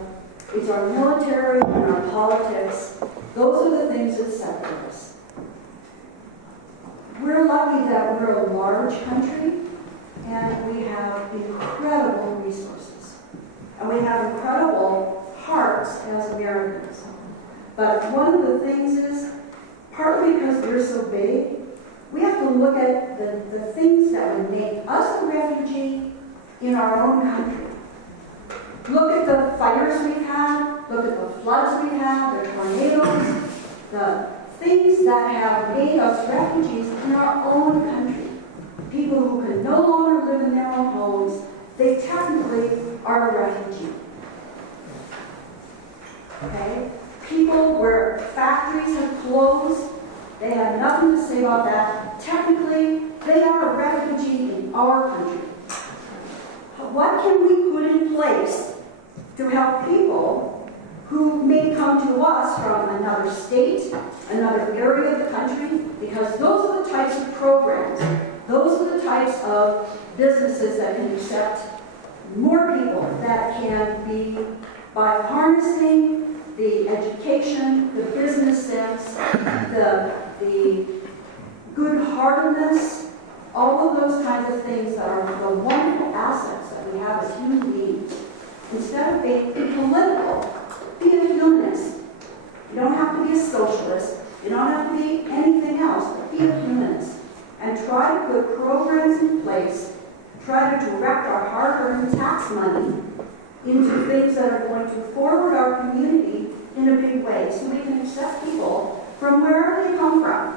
It's our military and our politics. Those are the things that separate us. We're lucky that we're a large country and we have incredible resources. And we have incredible hearts as Americans. But one of the things is, partly because we're so big, we have to look at the things that would make us a refugee in our own country. Look at the fires we've had, look at the floods we've had, the tornadoes, the things that have made us refugees in our own country. People who can no longer live in their own homes, they technically are a refugee. Okay? People where factories have closed, they have nothing to say about that. Technically, they are a refugee in our country. What can we put in place to help people who may come to us from another state, another area of the country? Because those are the types of programs, those are the types of businesses that can accept more people, that can be by harnessing the education, the business sense, the good-heartedness, all of those kinds of things that are the wonderful assets that we have as human beings. Instead of being political, be a humanist. You don't have to be a socialist. You don't have to be anything else, but be a humanist. and try to put programs in place, try to direct our hard-earned tax money into things that are going to forward our community in a big way so we can accept people from wherever they come from.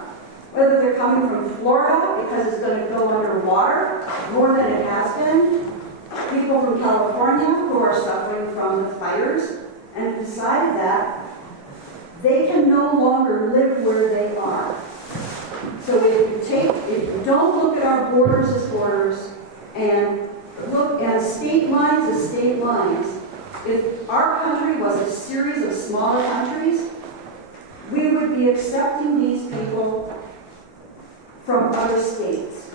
Whether they're coming from Florida because it's going to go underwater more than it has been, people from California who are suffering from the fires and decided that they can no longer live where they are. So if you don't look at our borders as borders and look at state lines as state lines, if our country was a series of smaller countries, we would be accepting these people from other states.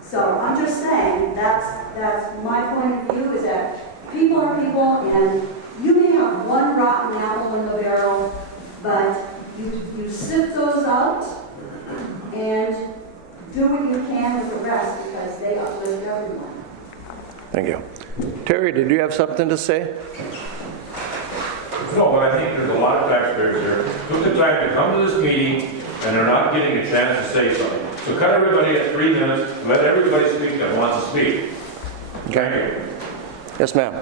So I'm just saying, that's my point of view, is that people are people, and you may have one rotten apple in the barrel, but you sift those out and do what you can with the rest, because they uplift everyone. Thank you. Terry, did you have something to say? No, but I think there's a lot of taxpayers here who took the time to come to this meeting and they're not getting a chance to say something. So cut everybody at 3 minutes and let everybody speak that wants to speak. Okay. Yes, ma'am.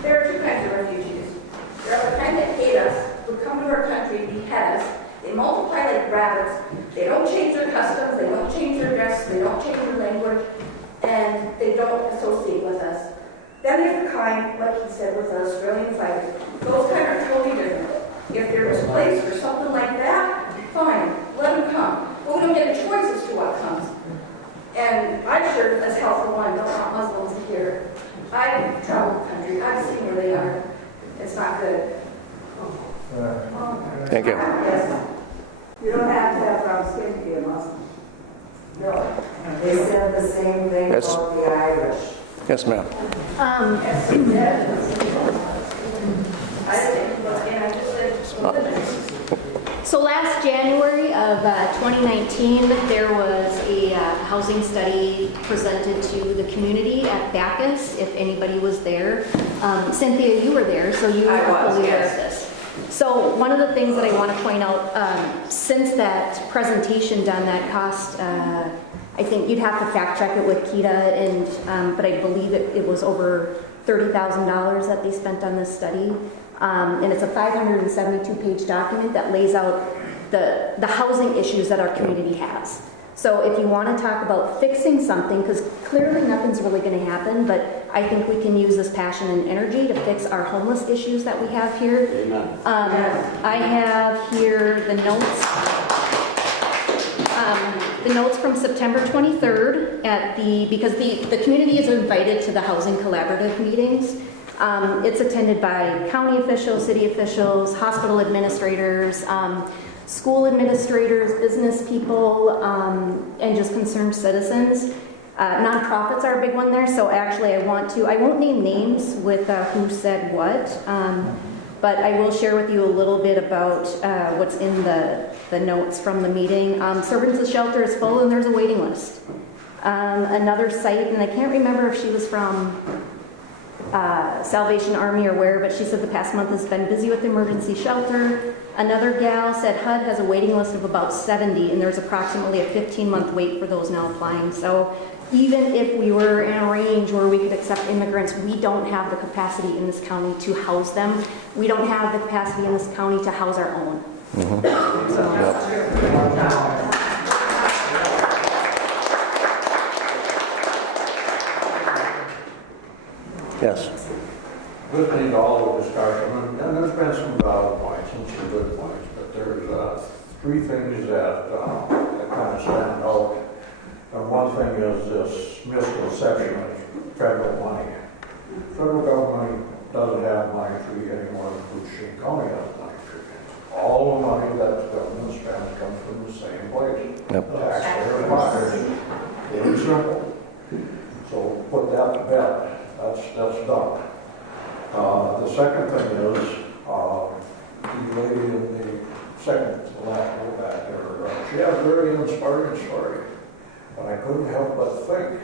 There are two kinds of refugees. There are the kind that hate us, who come to our country, behead us. They multiply like rabbits. They don't change their customs. They don't change their dress. They don't change their language. And they don't associate with us. Then there's the kind, like he said, with the Australian fighters. Those kind are totally different. If they're displaced or something like that, fine, let them come. But we don't get a choice as to what comes. And I sure as hell for one don't want Muslims here. I've traveled the country. I've seen where they are. It's not good. Thank you. Yes. You don't have to have brown skin to be a Muslim. No. They said the same thing Yes. about the Irish. Yes, ma'am. So last January of 2019, there was a housing study presented to the community at Bacchus, if anybody was there. Cynthia, you were there, so you are fully aware of this. So one of the things that I want to point out, since that presentation done, that cost, I think you'd have to fact check it with Kita, and but I believe it was over $30,000 that they spent on this study. And it's a 572-page document that lays out the housing issues that our community has. So if you want to talk about fixing something, because clearly nothing's really going to happen, but I think we can use this passion and energy to fix our homeless issues that we have here. Amen. I have here the notes. The notes from September 23rd because the community is invited to the Housing Collaborative meetings. It's attended by county officials, city officials, hospital administrators, school administrators, business people, and just concerned citizens. Nonprofits are a big one there, so actually I won't name names with who said what, but I will share with you a little bit about what's in the notes from the meeting. Servants' Shelter is full and there's a waiting list. Another site, and I can't remember if she was from Salvation Army or where, but she said the past month has been busy with emergency shelter. Another gal said HUD has a waiting list of about 70, and there's approximately a 15-month wait for those now applying. So even if we were in a range where we could accept immigrants, we don't have the capacity in this county to house them. We don't have the capacity in this county to house our own. Mm-hmm. Yes. Listening to all the discussion, and there's been some valid points and some good points, but there's three things that kind of stand out. And one thing is this misconception of federal money. Federal government doesn't have money free anymore than Koochiching County has money free. All the money that the government spends comes from the same place. Yep. Taxpayer money. Very simple. So put that to bed. That's done. The second thing is, the lady in the second to last row back there, she has a very inspiring story. And I couldn't help but think,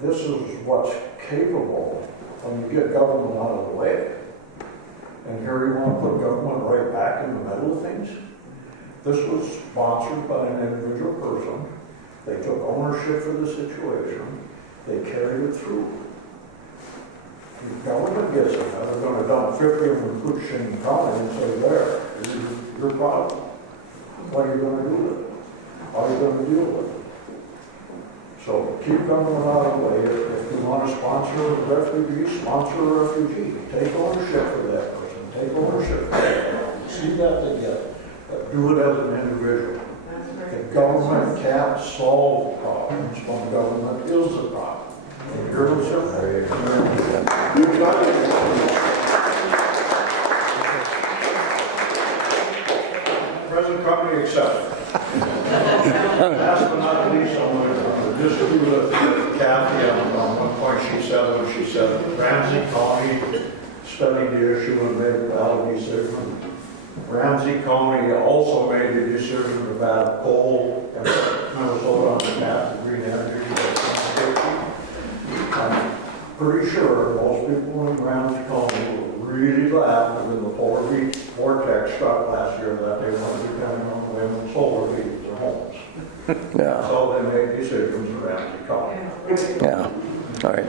this is what's capable when you get government out of the way. And here you want to put government right back in the middle of things. This was sponsored by an individual person. They took ownership for the situation. They carried it through. The government gets it. Now they're going to dump 50 of them in Koochiching County and say, there, your problem. What are you going to do with it? How are you going to deal with it? So keep government out of the way. If you want to sponsor a refugee, sponsor a refugee. Take ownership for that person. Take ownership for that person. See that they get it. Do it as an individual. The government can't solve problems when government is the problem. And you're the survey. Present company accepted. Last but not least, I'm going to disagree with Kathy on one point she said Ramsey County studied the issue and made a valid decision. Ramsey County also made the decision to ban coal and Minnesota on the path to green energy. I'm pretty sure most people in Ramsey County were really glad when the polar vortex struck last year that they weren't depending on the wind and solar to heat their homes. Yeah. So they made decisions in Ramsey County. Yeah. All right.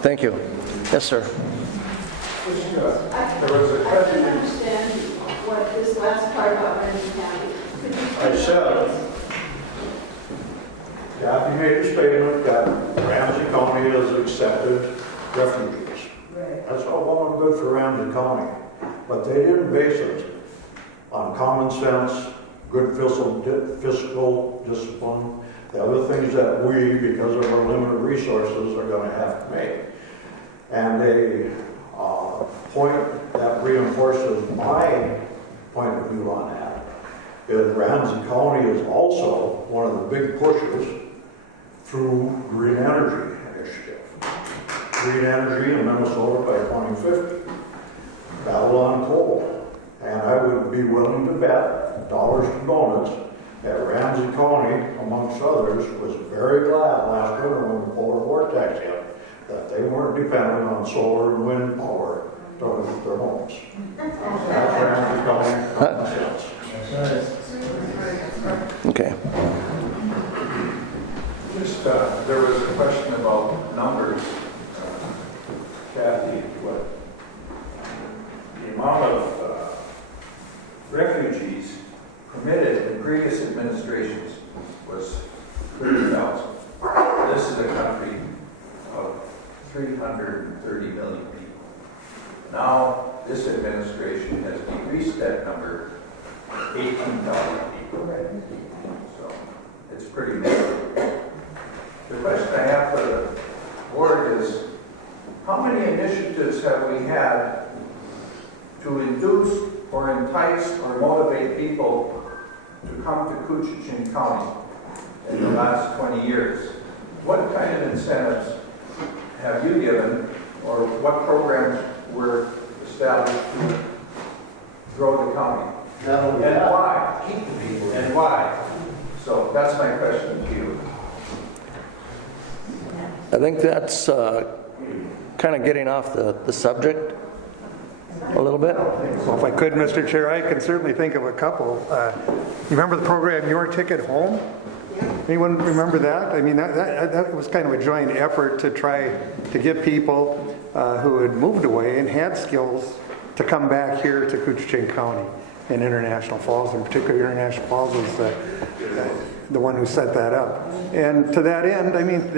Thank you. Yes, sir. I couldn't understand what this last part about Ramsey County. I said, Kathy made a statement that Ramsey County has accepted refugees. Right. That's all well and good for Ramsey County, but they didn't base it on common sense, good fiscal discipline, the other things that we, because of our limited resources, are going to have to make. And a point that reinforces my point of view on that is Ramsey County is also one of the big pushes through green energy initiative. Green energy in Minnesota by 2050. Battle on coal. And I would be willing to bet dollars to donuts that Ramsey County, amongst others, was very glad last winter when the polar vortex hit that they weren't dependent on solar and wind power to heat their homes. That's Ramsey County. Okay. Just, there was a question about numbers. Kathy, what the amount of refugees permitted in previous administrations was 30,000. This is a country of 330 million people. Now, this administration has decreased that number to 18,000 people. So, it's pretty big. The question I have for the board is, how many initiatives have we had to induce or entice or motivate people to come to Koochiching County in the last 20 years? What kind of incentives have you given, or what programs were established to grow the county? And why? Keep the people. And why? So that's my question to you. I think that's kind of getting off the subject a little bit. Well, if I could, Mr. Chair, I can certainly think of a couple. You remember the program Your Ticket Home? Anyone remember that? I mean, that was kind of a joint effort to try to get people who had moved away and had skills to come back here to Koochiching County and International Falls. In particular, International Falls was the one who set that up. And to that end, I mean,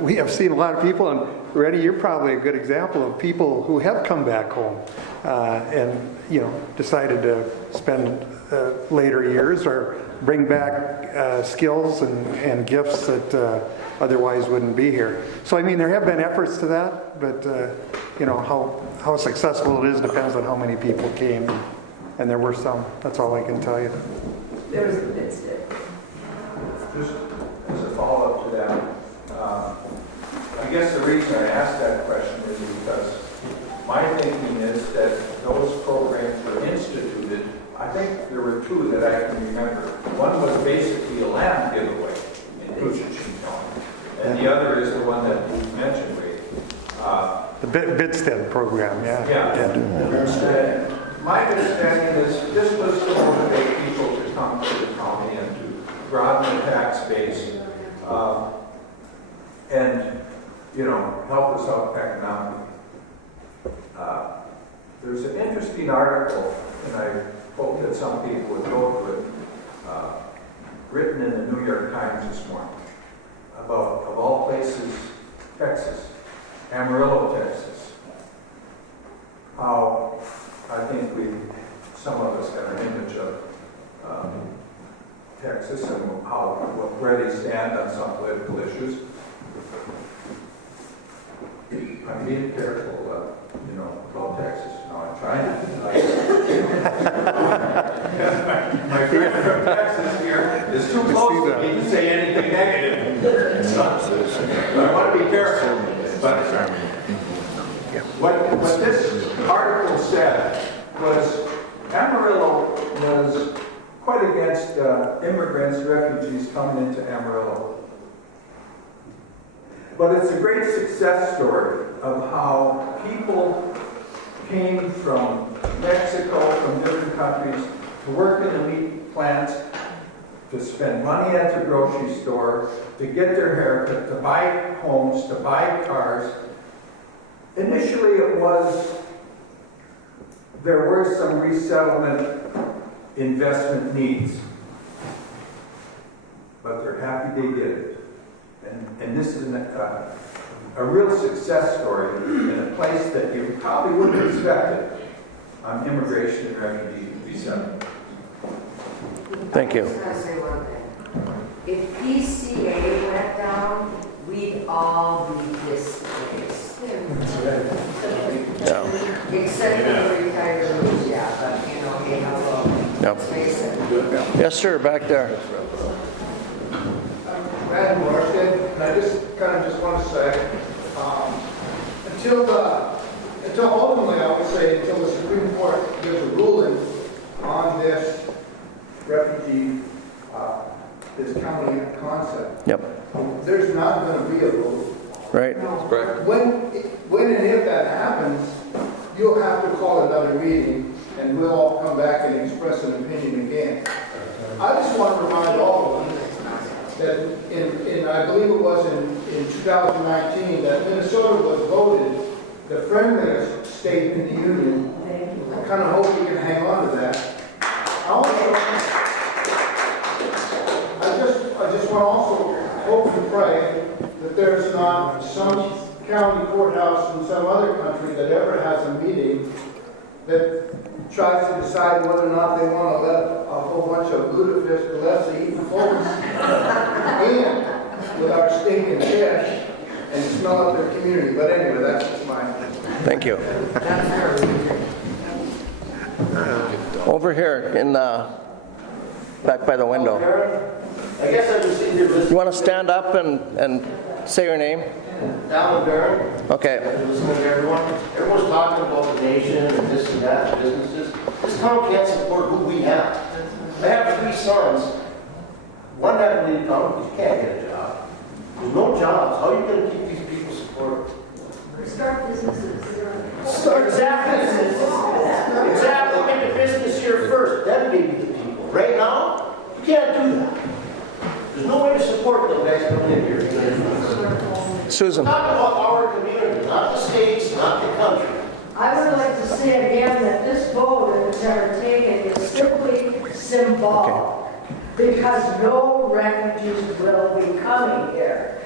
we have seen a lot of people, and Reddy, you're probably a good example of people who have come back home and, you know, decided to spend later years or bring back skills and gifts that otherwise wouldn't be here. So, I mean, there have been efforts to that, but, you know, how successful it is depends on how many people came, and there were some. That's all I can tell you. There was a bit stiff. Just as a follow-up to that, I guess the reason I asked that question is because my thinking is that those programs were instituted. I think there were two that I can remember. One was basically a land giveaway in Koochiching County, and the other is the one that you mentioned, Ray. The Bidstead program, yeah. Yeah. my understanding is this was to motivate people to come to the county and to broaden the tax base and, you know, help us out economically. There's an interesting article, and I hope that some people would go to it, written in the New York Times this morning about, of all places, Texas, Amarillo, Texas. How I think some of us have an image of Texas and where they stand on some political issues. I'm being careful, you know, about Texas. No, I'm trying my friend from Texas here is too close to me to say anything negative. So, I want to be careful. But what this article said was Amarillo was quite against immigrants, refugees coming into Amarillo. But it's a great success story of how people came from Mexico, from different countries, to work in the meat plants, to spend money at the grocery store, to get their haircut, to buy homes, to buy cars. Initially there were some resettlement investment needs, but they're happy they did it. And this is a real success story in a place that you probably wouldn't expect it on immigration and refugee resettlement. Thank you. I was going to say one thing. If PCA went down, we'd all be displaced. Yeah. Except for the retirees, yeah, but you know, hey, hello. Let's face it. Yes, sir, back there. Brad Morrison, and I just want to say, until ultimately, I would say, until the Supreme Court gives a ruling on this refugee, this county concept. Yep. There's not going to be a ruling. Right. Correct. When and if that happens, you'll have to call another meeting, and we'll all come back and express an opinion again. I just want to remind all of them that I believe it was in 2019 that Minnesota was voted the friendliest state in the union. I kind of hope we can hang on to that. I just want to also hope and pray that there's not some county courthouse in some other country that ever has a meeting that tries to decide whether or not they want to let a whole bunch of lutefisk, Gillespie-eating folks in with our stinking fish and smell up their community. But anyway, that's just mine. Thank you. Over here in back by the window. I guess I was sitting here listening. You want to stand up and say your name? Donald Barron. Okay. Listening to everyone. Everyone's talking about the nation and this and that, businesses. This town can't support who we have. I have 3 sons. One had to leave town because you can't get a job. There's no jobs. How are you going to keep these people supported? Start businesses. Start businesses. Exactly. Make a business here first, then maybe the people. Right now, you can't do that. There's no way to support them guys coming in here. Susan. Talk about our community, not the states, not the country. I would like to say again that this vote that was ever taken is simply symbolic. Because no refugees will be coming here.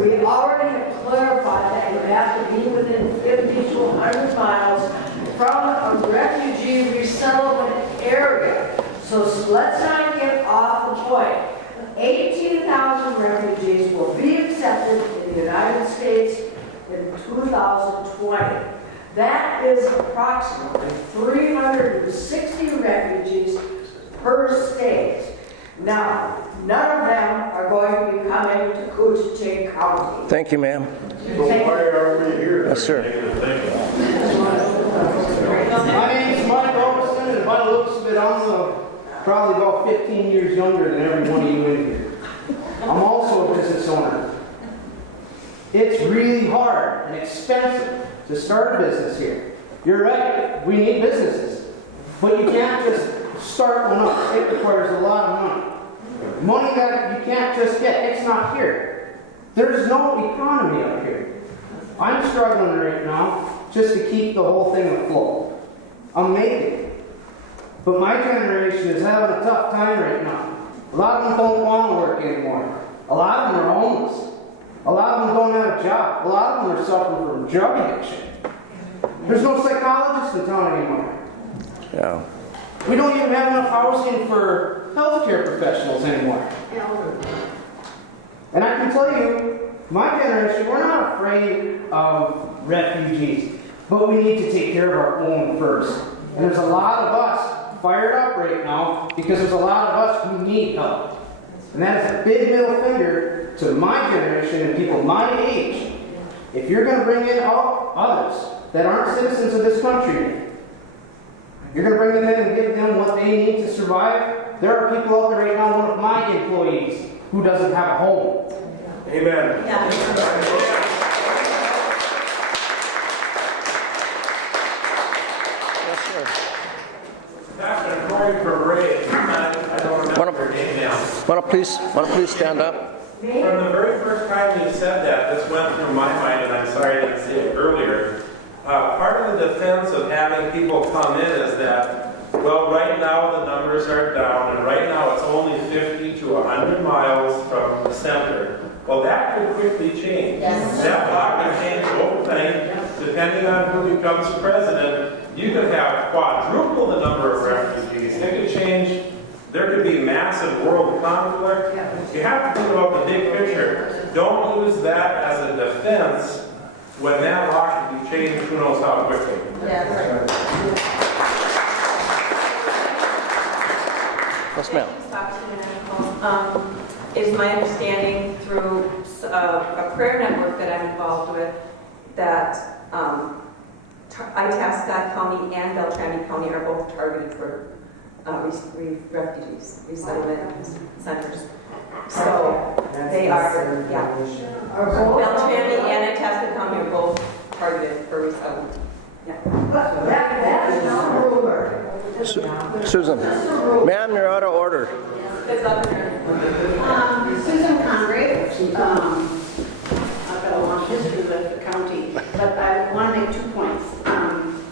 We already have clarified that you have to be within 50 to 100 miles from a refugee resettlement area. So let's not get off the point. 18,000 refugees will be accepted in the United States in 2020. That is approximately 360 refugees per state. Now, none of them are going to be coming to Koochiching County. Thank you, ma'am. So why are we here? Yes, sir. My name is Mike Robertson, and by the looks of it, I'm probably about 15 years younger than every one of you in here. I'm also a business owner. It's really hard and expensive to start a business here. You're right, we need businesses. But you can't just start one up. It requires a lot of money. Money that you can't just get. It's not here. There's no economy up here. I'm struggling right now just to keep the whole thing afloat. I'm making it. But my generation is having a tough time right now. A lot of them don't want to work anymore. A lot of them are homeless. A lot of them don't have a job. A lot of them are suffering from drug addiction. There's no psychologists in town anymore. Yeah. We don't even have enough housing for healthcare professionals anymore. And I can tell you, my generation, we're not afraid of refugees, but we need to take care of our own first. And there's a lot of us fired up right now because there's a lot of us who need help. And that is a big middle finger to my generation and people my age. If you're going to bring in others that aren't citizens of this country, you're going to bring them in and give them what they need to survive. There are people out there right now, one of my employees, who doesn't have a home. Amen. Yeah. Pastor Corey for Ray. I don't remember her name now. Want to please stand up? From the very first time you said that, this went through my mind, and I'm sorry I didn't see it earlier. Part of the defense of having people come in is that, well, right now the numbers are down, and right now it's only 50 to 100 miles from the center. Well, that could quickly change. Yes. That law can change overnight, depending on who becomes president. You could have quadruple the number of refugees. It could change. There could be massive world conflict. You have to think about the big picture. Don't use that as a defense when that law can be changed, who knows how quickly. Yes, ma'am. Is my understanding through a prayer network that I'm involved with that Itasca County and Beltrami County are both targeted for refugees, resettlement centers. So they are, yeah. Beltrami and Itasca County are both targeted for resettlement. Yeah. That is not a ruler. Susan, ma'am, you're out of order. Susan Congrave. I've got a long history with the county, but I want to make 2 points.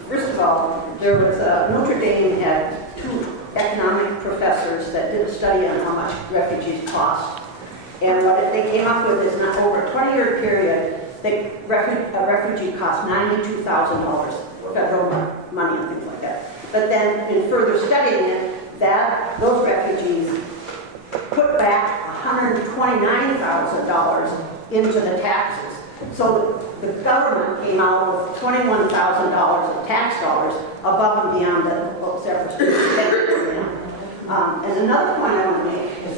First of all, there was Notre Dame had 2 economic professors that did a study on how much refugees cost. And what they came up with is not over a 20-year period, a refugee cost $92,000 federal money and things like that. But then in further studying it, those refugees put back $129,000 into the taxes. So the government came out with $21,000 of tax dollars above and beyond the separate state. And another point I want to make is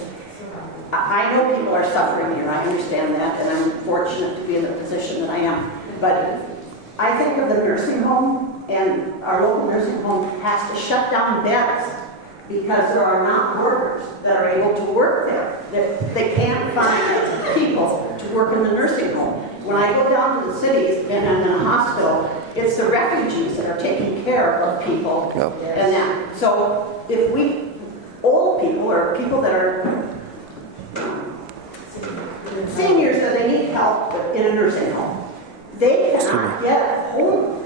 I know people are suffering here. I understand that, and I'm fortunate to be in the position that I am. But I think of the nursing home, and our local nursing home has to shut down beds because there are not workers that are able to work there. They can't find people to work in the nursing home. When I go down to the cities and I'm in a hospital, it's the refugees that are taking care of people. Yep. And that. So if we, old people or people that are seniors that they need help in a nursing home, they cannot get home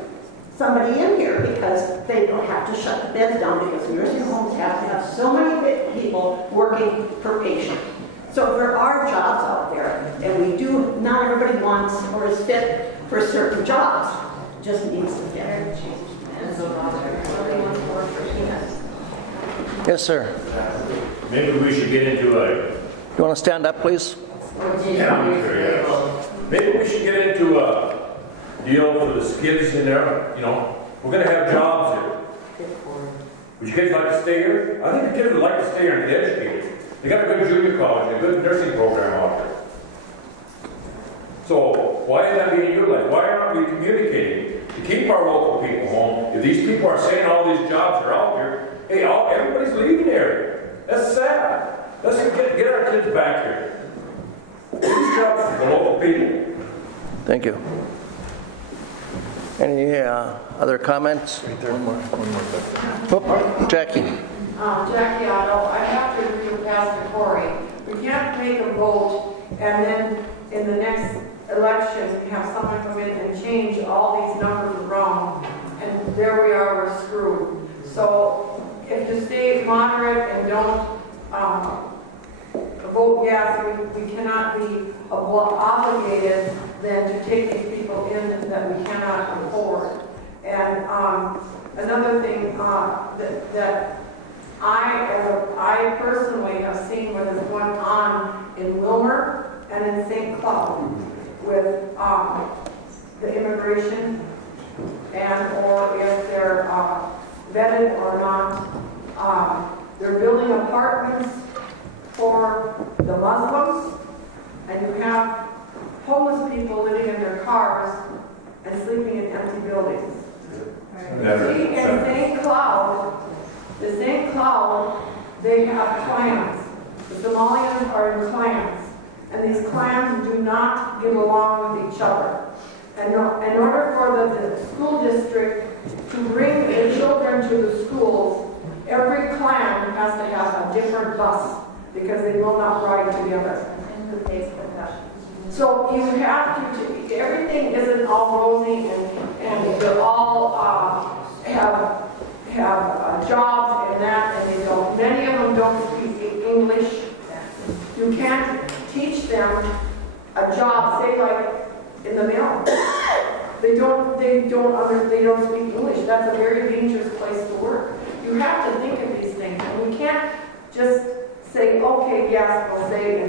somebody in here because they don't have to shut the beds down because nursing homes have to have so many people working per patient. So there are jobs out there, and we do, not everybody wants or is fit for certain jobs, just needs to fit. Yes, sir. Maybe we should get into You want to stand up, please? Maybe we should get into a deal for the skids in there. You know, we're going to have jobs here. Would you guys like to stay here? I think the kids would like to stay here and get educated. They got a good junior college, a good nursing program out there. So why is that being utilized? Why aren't we communicating to keep our local people home? If these people are saying all these jobs are out here, hey, everybody's leaving the area. That's sad. Let's get our kids back here. These jobs for the local people. Thank you. Any other comments? One more. Oh, Jackie. Jackie Otto, I have to agree with Pastor Corey. We can't make a vote and then in the next elections we have someone come in and change all these numbers around, and there we are, we're screwed. So if you stay moderate and don't vote yes, we cannot be obligated then to take these people in that we cannot afford. And another thing that I personally have seen what is going on in Wilmer and in St. Cloud with the immigration and or if they're vetted or not. They're building apartments for the Muslims, and you have homeless people living in their cars and sleeping in empty buildings. See, in St. Cloud, they have clans. The Somalians are in clans, and these clans do not get along with each other. And in order for the school district to bring the children to the schools, every clan has to have a different bus because they will not ride together. And who pays for that? So you have to, everything isn't all rosy and they all have jobs and that, and they don't, many of them don't speak English. You can't teach them a job, say like in the mail. They don't speak English. That's a very dangerous place to work. You have to think of these things, and we can't just say, okay, yes, we'll say,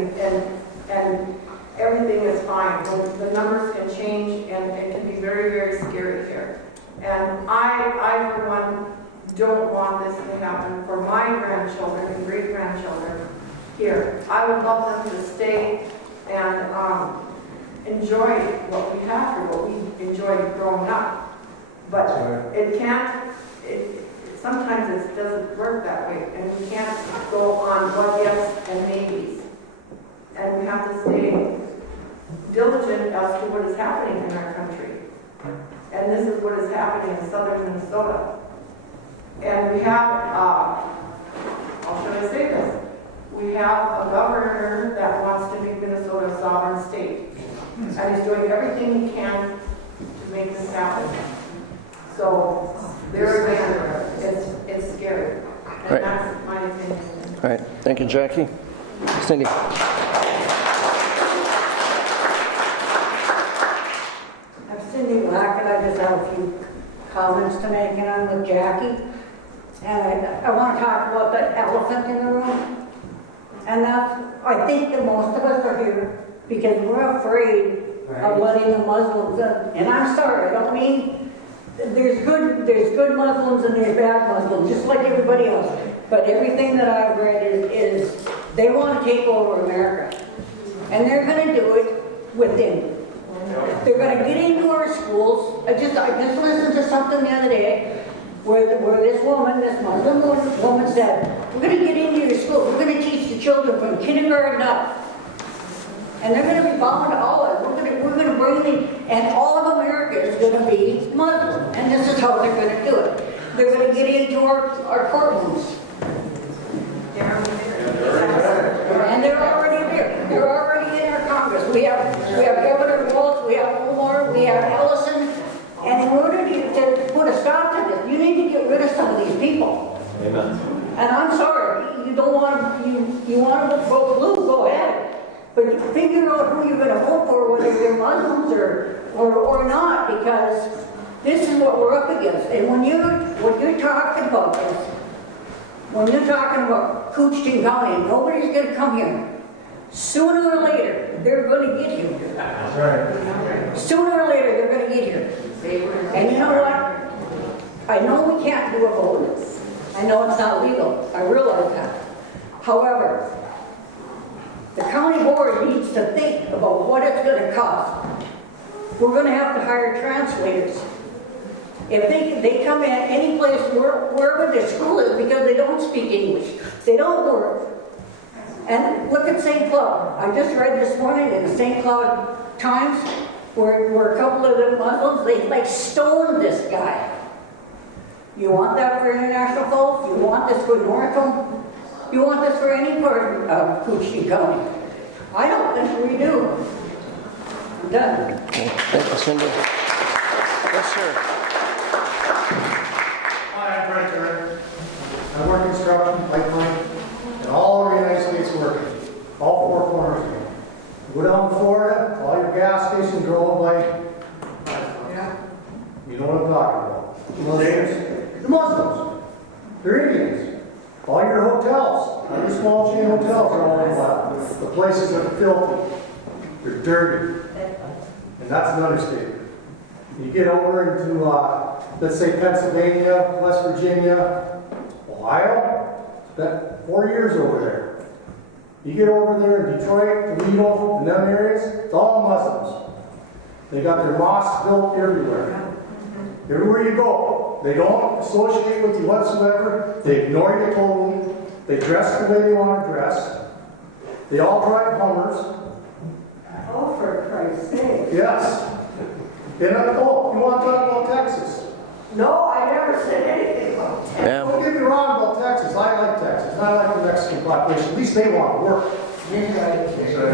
and everything is fine. The numbers can change, and it can be very, very scary here. And I, for one, don't want this to happen for my grandchildren and great-grandchildren here. I would love them to stay and enjoy what we have here, what we enjoyed growing up. But it can't, sometimes it doesn't work that way, and we can't go on what ifs and maybes. And we have to stay diligent as to what is happening in our country. And this is what is happening in southern Minnesota. And we have, how should I say this? We have a governor that wants to make Minnesota a sovereign state. And he's doing everything he can to make this happen. So, there again, it's scary. And Right. that's my opinion. All right. Thank you, Jackie. Cindy. I'm Cindy Black, and I just have a few comments to make, and I'm with Jackie. And I want to talk about the elephant in the room. And that's, I think that most of us are here because we're afraid of letting the Muslims in. And I'm sorry, I don't mean, there's good Muslims and there's bad Muslims, just like everybody else. But everything that I've read is they want to take over America. And they're going to do it within. They're going to get into our schools. I just listened to something the other day where this Muslim woman said, we're going to get into your school. We're going to teach the children from kindergarten up. And they're going to be bombing all of it. We're going to bring them, and all of America is going to be Muslim. And this is how they're going to do it. They're going to get into our courtrooms. And they're already there. They're already in our Congress. We have Governor Walz, we have Omar, we have Ellison. And in order to put a stop to this, you need to get rid of some of these people. Amen. And I'm sorry, you don't want to, you want to vote blue, go ahead. But you figure out who you're going to vote for, whether they're Muslims or not, because this is what we're up against. And when you're talking about this, when you're talking about Koochiching County, and nobody's going to come here. Sooner or later, they're going to get here. That's right. Sooner or later, they're going to get here. And you know what? I know we can't do a vote. I know it's not legal. I realize that. However, the county board needs to think about what it's going to cost. We're going to have to hire translators. If they come in any place, wherever their school is, because they don't speak English. They don't work. And look at St. Cloud. I just read this morning in the St. Cloud Times, where a couple of the Muslims, they like stoned this guy. You want that for International Falls? You want this for Northam? You want this for any part of Koochiching County? I don't think we do. I'm done. Thank you, Cindy. Yes, sir. Hi, I'm Frank Turner. I work construction, pipeline, and all over the United States working. All four corners of it. You go down to Florida, all your gas stations are owned by, you know what I'm talking about. The Muslims. They're Indians. All your hotels, all your small chain hotels are all owned by. The places are filthy. They're dirty. And that's an understatement. You get over into, let's say, Pennsylvania, West Virginia, Ohio, spent 4 years over there. You get over there in Detroit, Toledo, and them areas, it's all Muslims. They got their mosques built everywhere. Everywhere you go, they don't associate with you whatsoever. They ignore you totally. They dress the way they want to dress. They all drive Hummers. Oh, for Christ's sake. Yes. You want to talk about Texas? No, I never said anything about Texas. Don't get me wrong about Texas. I like Texas. I like the Mexican population. At least they want to work.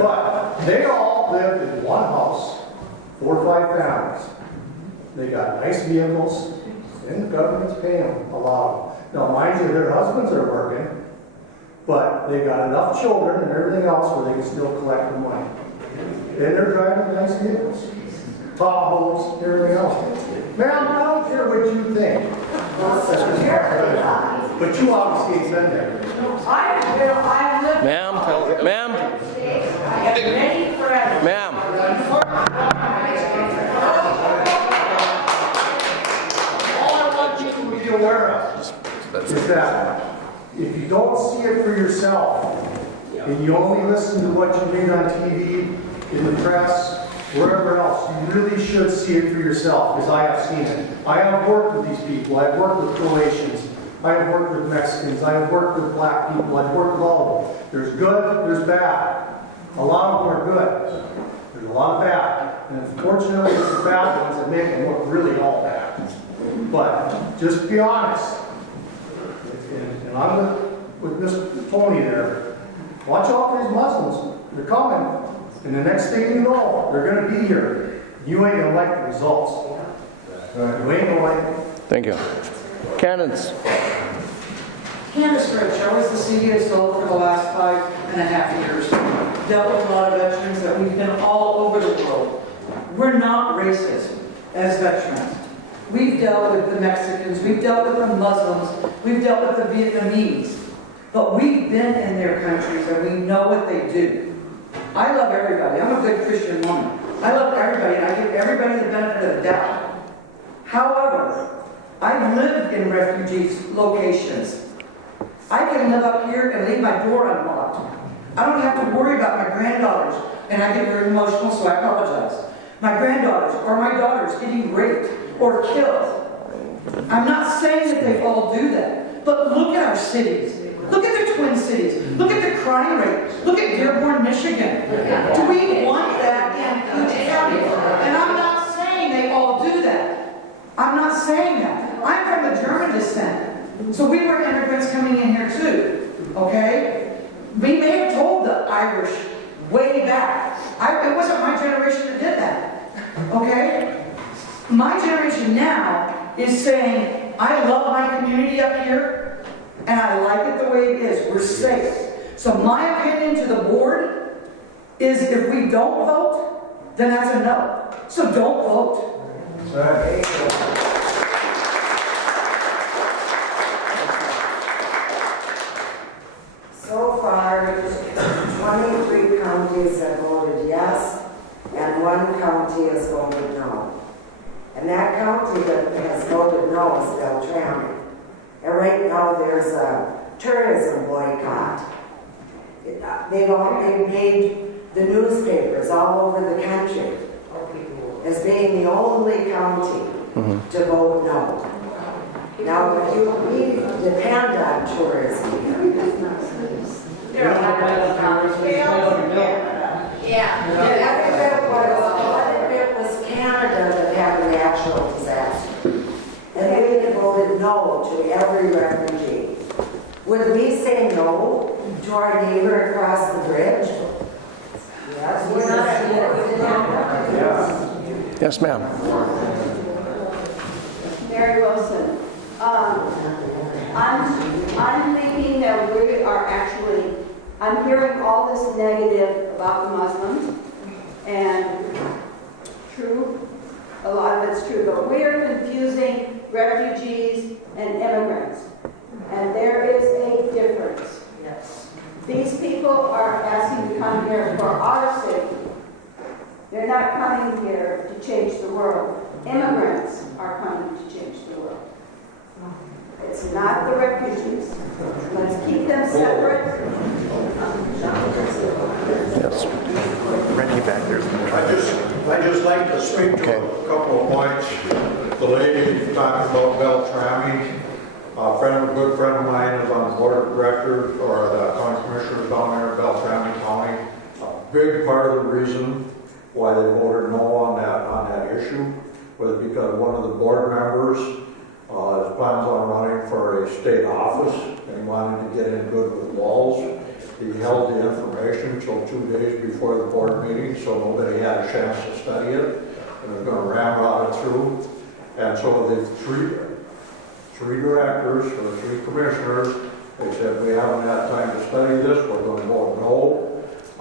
But they all live in one house, 4 or 5 families. They got nice vehicles, and the government's paying them a lot. Now, mind you, their husbands are working, but they got enough children and everything else where they can still collect the money. And they're driving nice vehicles, Tahoes, everything else. Ma'am, I don't care what you think. But you obviously ain't been there. I lived. Ma'am, I have many friends. ma'am. All I want you to be aware of is that if you don't see it for yourself, and you only listen to what you read on TV, in the press, wherever else, you really should see it for yourself, because I have seen it. I have worked with these people. I've worked with Croatians. I have worked with Mexicans. I have worked with black people. I've worked with all of them. There's good, there's bad. A lot of them are good. There's a lot of bad. And unfortunately, it's the bad ones that make them look really all bad. But just be honest. And I'm with Mr. Tony there. Watch out for these Muslims. They're coming. And the next thing you know, they're going to be here. You ain't going to like the results. You ain't going to like it. Thank you. Candace. Candace Rich, I was the CDSO for the last 5.5 years. Dealt with a lot of veterans that we've been all over the world. We're not racist as veterans. We've dealt with the Mexicans, we've dealt with the Muslims, we've dealt with the Vietnamese. But we've been in their countries and we know what they do. I love everybody. I'm a good Christian woman. I love everybody and I give everybody the benefit of the doubt. However, I've lived in refugee locations. I can live up here and leave my door unlocked. I don't have to worry about my granddaughters, and I get very emotional, so I apologize. My granddaughters or my daughters getting raped or killed. I'm not saying that they all do that, but look at our cities. Look at the Twin Cities. Look at the crime rate. Look at Dearborn, Michigan. Do we want that in Koochiching County? And I'm not saying they all do that. I'm not saying that. I'm from a German descent. So we were immigrants coming in here too. Okay? We may have told the Irish way back. It wasn't my generation that did that. Okay? My generation now is saying, I love my community up here. And I like it the way it is. We're safe. So my opinion to the board is if we don't vote, then that's a no. So don't vote. So far, 23 counties have voted yes, and 1 county has voted no. And that county that has voted no is Beltrami. And right now there's a tourism boycott. They've made the newspapers all over the country as being the only county to vote no. Now, if you depend on tourism, every bit was natural disaster. And we had voted no to every refugee. Would we say no to our neighbor across the bridge? Yes, we're not. Yes, ma'am. Mary Wilson. I'm thinking that we are actually, I'm hearing all this negative about the Muslims, and true, a lot of it's true, but we are confusing refugees and immigrants, and there is a difference. Yes. These people are asking to come here for our safety. They're not coming here to change the world. Immigrants are coming to change the world. It's not the refugees. Let's keep them separate. Yes. Randy back there. I just like to speak to a couple of points. The lady talking about Beltrami, a good friend of mine is on the board of directors or the county commissioners down there in Beltrami County. A big part of the reason why they voted no on that issue was because one of the board members his plans on running for a state office, and he wanted to get in good with walls. He held the information until 2 days before the board meeting, so nobody had a chance to study it, and was going to ramrod it through. And so the three directors, or three commissioners, they said, we haven't had time to study this, we're going to vote no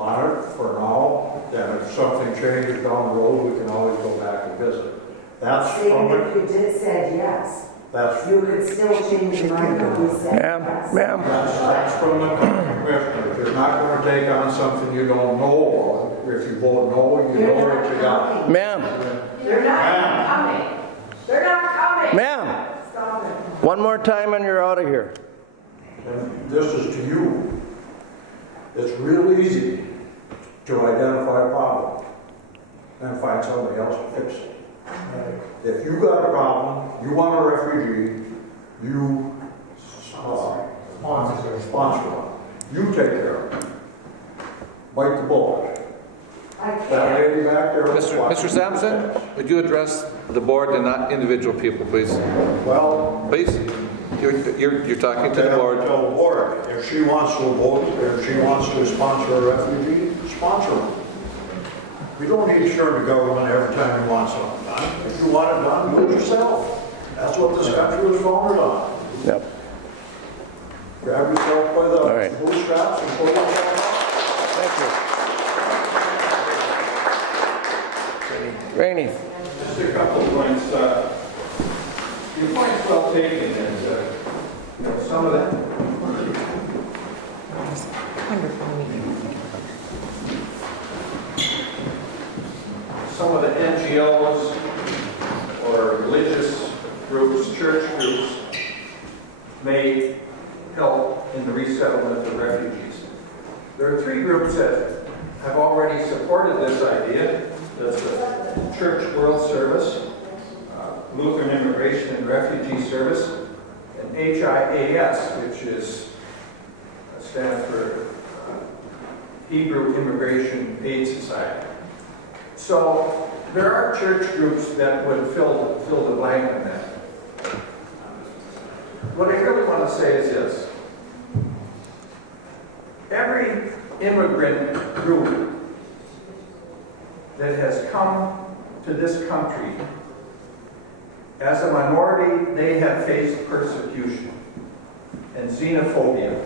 on it for now. Then if something changes down the road, we can always go back and visit. That's Even if you did said yes, you could still change your mind if you said yes. Ma'am. That's from the commissioner. If you're not going to take on something you don't know about, if you vote no, you know what you got. Ma'am. They're not coming. They're not coming. Ma'am. Stop it. One more time and you're out of here. And this is to you. It's real easy to identify a problem and find somebody else to fix it. If you got a problem, you want a refugee, you sponsor one. You take care of it. Bite the bullet. That lady back there. Mr. Sampson, would you address the board and not individual people, please? Well, please. You're talking to the board. Tell the board. If she wants to vote, if she wants to sponsor a refugee, sponsor one. We don't need to share the government every time you want something done. If you want it done, do it yourself. That's what this country was founded on. Yep. Grab yourself by the bootstraps and pull yourself out. Thank you. Rainey. Just a couple of points. Your point's well taken, and some of that. Some of the NGOs or religious groups, church groups, may help in the resettlement of refugees. There are three groups that have already supported this idea. That's the Church World Service, Lutheran Immigration and Refugee Service, and HIAS, which stands for Hebrew Immigration Aid Society. So there are church groups that would fill the blank on that. What I really want to say is this. Every immigrant group that has come to this country, as a minority, they have faced persecution and xenophobia.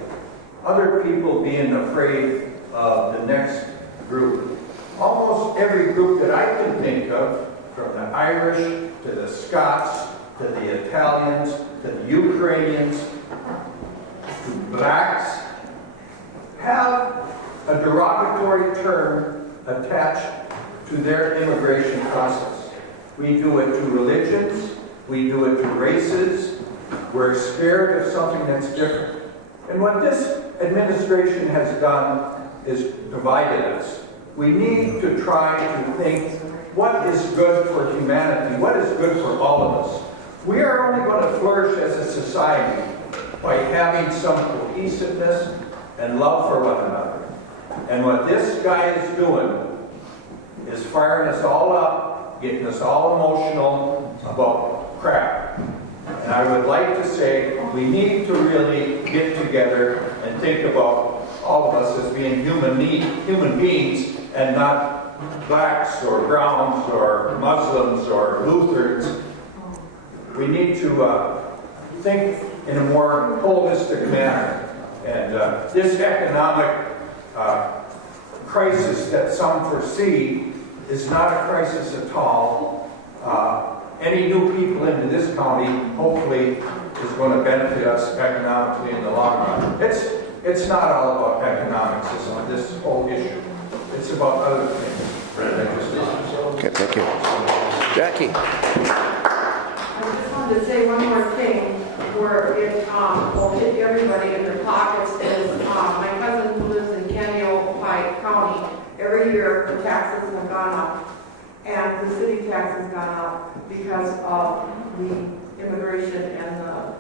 Other people being afraid of the next group. Almost every group that I can think of, from the Irish to the Scots to the Italians to the Ukrainians to blacks, have a derogatory term attached to their immigration process. We do it to religions, we do it to races, we're scared of something that's different. And what this administration has done is divided us. We need to try to think what is good for humanity, what is good for all of us. We are only going to flourish as a society by having some cohesiveness and love for one another. And what this guy is doing is firing us all up, getting us all emotional, about crap. And I would like to say we need to really get together and think about all of us as being human beings and not blacks or browns or Muslims or Lutherans. We need to think in a more holistic manner. And this economic crisis that some foresee is not a crisis at all. Any new people into this county hopefully is going to benefit us economically in the long run. It's not all about economics, this whole issue. It's about other things. Okay, thank you. Jackie. I just wanted to say one more thing where it will hit everybody in their pockets is my cousin who lives in Kennesaw County. Every year the taxes have gone up and the city tax has gone up because of the immigration and the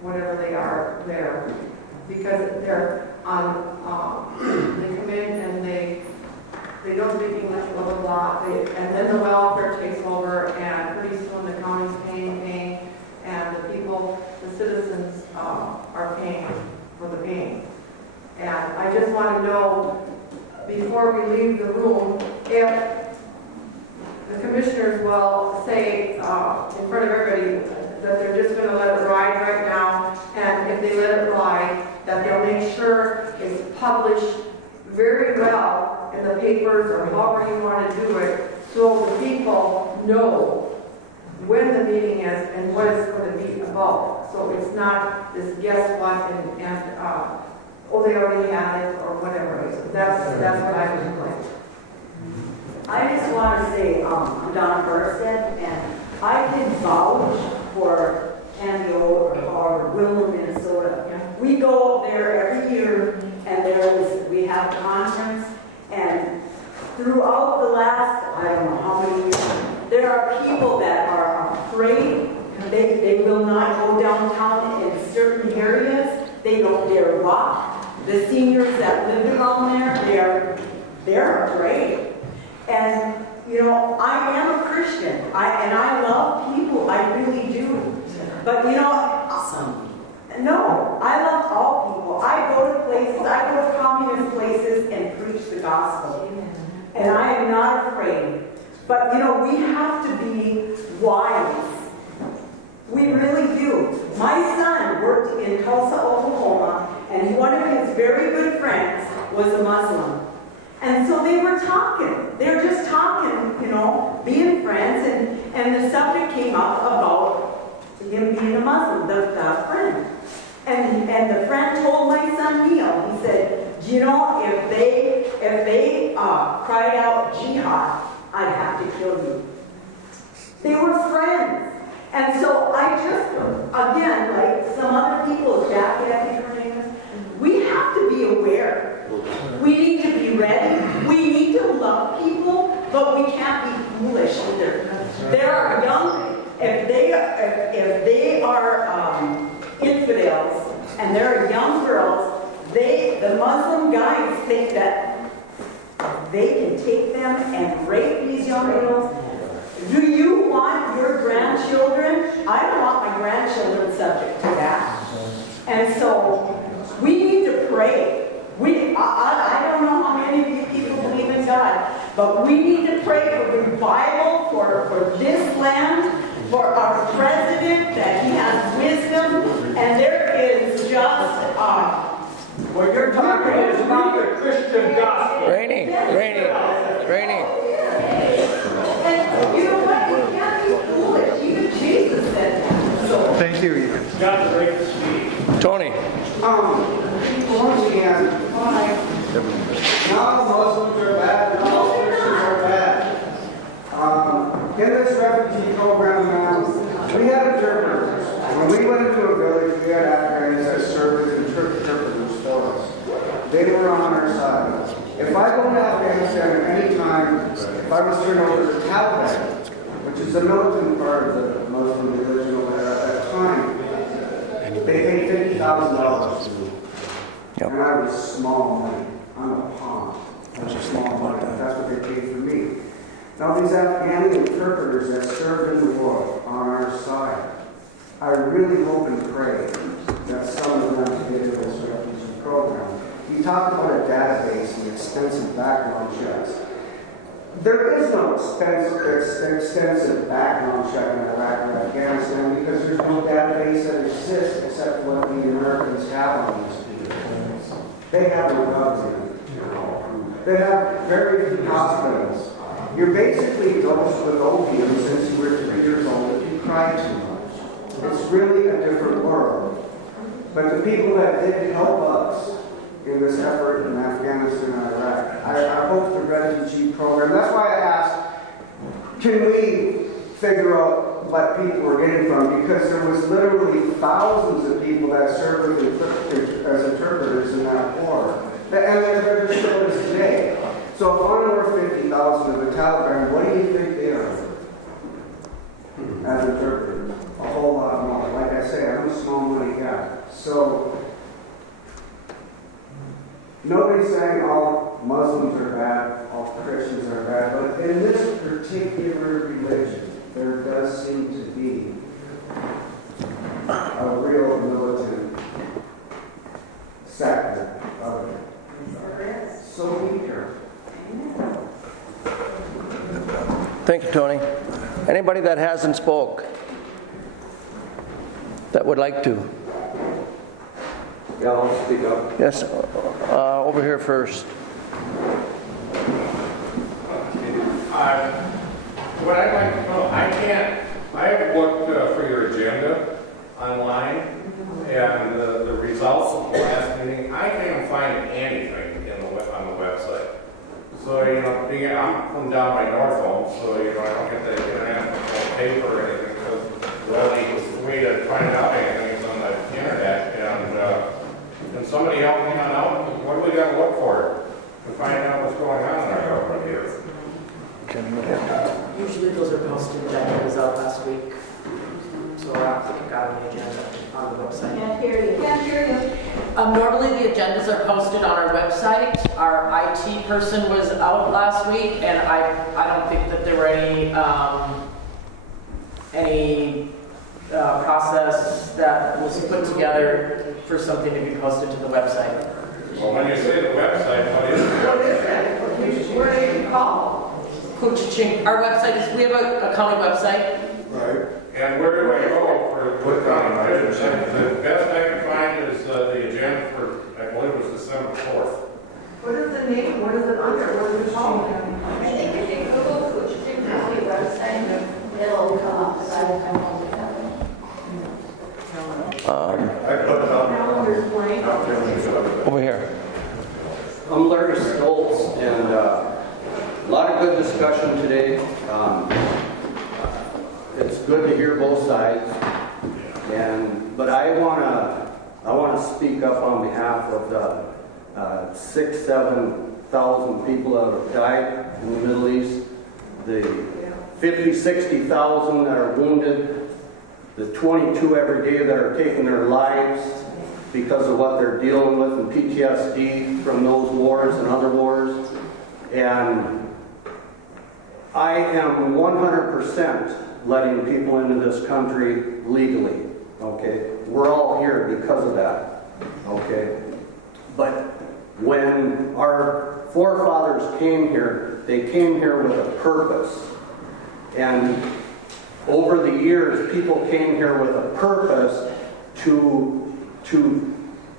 whatever they are there. Because they're on, they come in and they don't speak English, blah, blah, blah. And then the welfare takes over, and pretty soon the county's paying, and the people, the citizens are paying for the pain. And I just want to know, before we leave the room, if the commissioners will say in front of everybody that they're just going to let it ride right now, and if they let it ride, that they'll make sure it's published very well in the papers or however you want to do it, so the people know when the meeting is and what it's going to be about. So it's not this guess what and oh, they already had it or whatever. So that's what I would like. I just want to say, I'm Donna Burstead, and I can vouch for Candio or Willow, Minnesota. We go up there every year, and we have a conference, and throughout the last, I don't know how many years, there are people that are afraid. They will not go downtown in certain areas. They don't dare walk. The seniors that live around there, they're afraid. And, you know, I am a Christian, and I love people, I really do. But, you know, no, I love all people. I go to places, I go to communist places and preach the gospel. And I am not afraid. But, you know, we have to be wise. We really do. My son worked in Tulsa, Oklahoma, and one of his very good friends was a Muslim. And so they were talking. They were just talking, you know, being friends, and the subject came up about him being a Muslim, the friend. And the friend told my son Neil, he said, do you know, if they cried out jihad, I'd have to kill you. They were friends. And so I just, again, like some other people, Jackie, I think her name is, we have to be aware. We need to be ready. We need to love people, but we can't be foolish either. There are young, if they are infidels and there are young girls, the Muslim guys think that they can take them and rape these young girls. Do you want your grandchildren? I don't want my grandchildren subject to that. And so we need to pray. I don't know how many of you people believe in God, but we need to pray for revival for this land, for our president, that he has wisdom, and there is just what you're talking is not the Christian gospel. Rainy. And you know what? We can't be foolish. Even Jesus said that. So, Thank you, Ethan. Got to break the speed. Tony. Once again, now Muslims are bad, now Christians are bad. In this refugee program now, we have interpreters. When we went into a village, we had Afghans as servers and interpreters for us. They were on our side. If I go to Afghanistan at any time, if I was turned over to Taliban, which is the militant part of the Muslim religion over there at that time, they paid $50,000. Yep. And I was small money. I'm a pawn. I was a small money. That's what they paid for me. Now, these Afghani interpreters that served in the war on our side, I really hope and pray that some of them get into this refugee program. You talk about a database and extensive background checks. There is no extensive background check in Iraq or Afghanistan because there's no database that exists except what the Americans have on these people. They have no government. They have very few hospitals. You're basically dosed with opium since you were 3 years old if you cry too much. It's really a different world. But the people that did help us in this effort in Afghanistan and Iraq, I hope the refugee program, that's why I asked, can we figure out what people were getting from? Because there was literally thousands of people that served as interpreters in that war. And there still is today. So if on over 50,000 of the Taliban, what do you think they are as interpreters? A whole lot more. Like I say, I'm a small money guy. So nobody's saying all Muslims are bad, all Christians are bad, but in this particular religion, there does seem to be a real militant sector of it. So be careful. Thank you, Tony. Anybody that hasn't spoke that would like to? Yeah, I'll speak up. Yes, over here first. What I'd like to know, I have looked for your agenda online and the results of the last meeting. I can't find anything on the website. So, I'm from down by Norfolk, so, I don't get the international paper or anything, because the only way to find out anything is on the internet. And can somebody help me on out? What do we got to look for to find out what's going on in our government here? Usually those are posted, that was out last week. So I don't think it got on the agenda on the website. Can't hear you. Can't hear you. Normally the agendas are posted on our website. Our IT person was out last week, and I don't think that there were any process that was put together for something to be posted to the website. Well, when you say the website, what is it? What is that? Where do you call? Koochiching. Our website is, we have a county website. Right. And where do I go for click on it? The best I can find is the agenda for, I believe it was December 4th. What is the name? What is it under? What is it called? I think if you Google Koochiching County website, it'll come up. Because I don't know what Over here. I'm Larry Stoltz, and a lot of good discussion today. It's good to hear both sides, but I want to speak up on behalf of the 6,000-7,000 people that have died in the Middle East, the 50,000-60,000 that are wounded, the 22 every day that are taking their lives because of what they're dealing with and PTSD from those wars and other wars. And I am 100% letting people into this country legally, okay? We're all here because of that, okay? But when our forefathers came here, they came here with a purpose. And over the years, people came here with a purpose to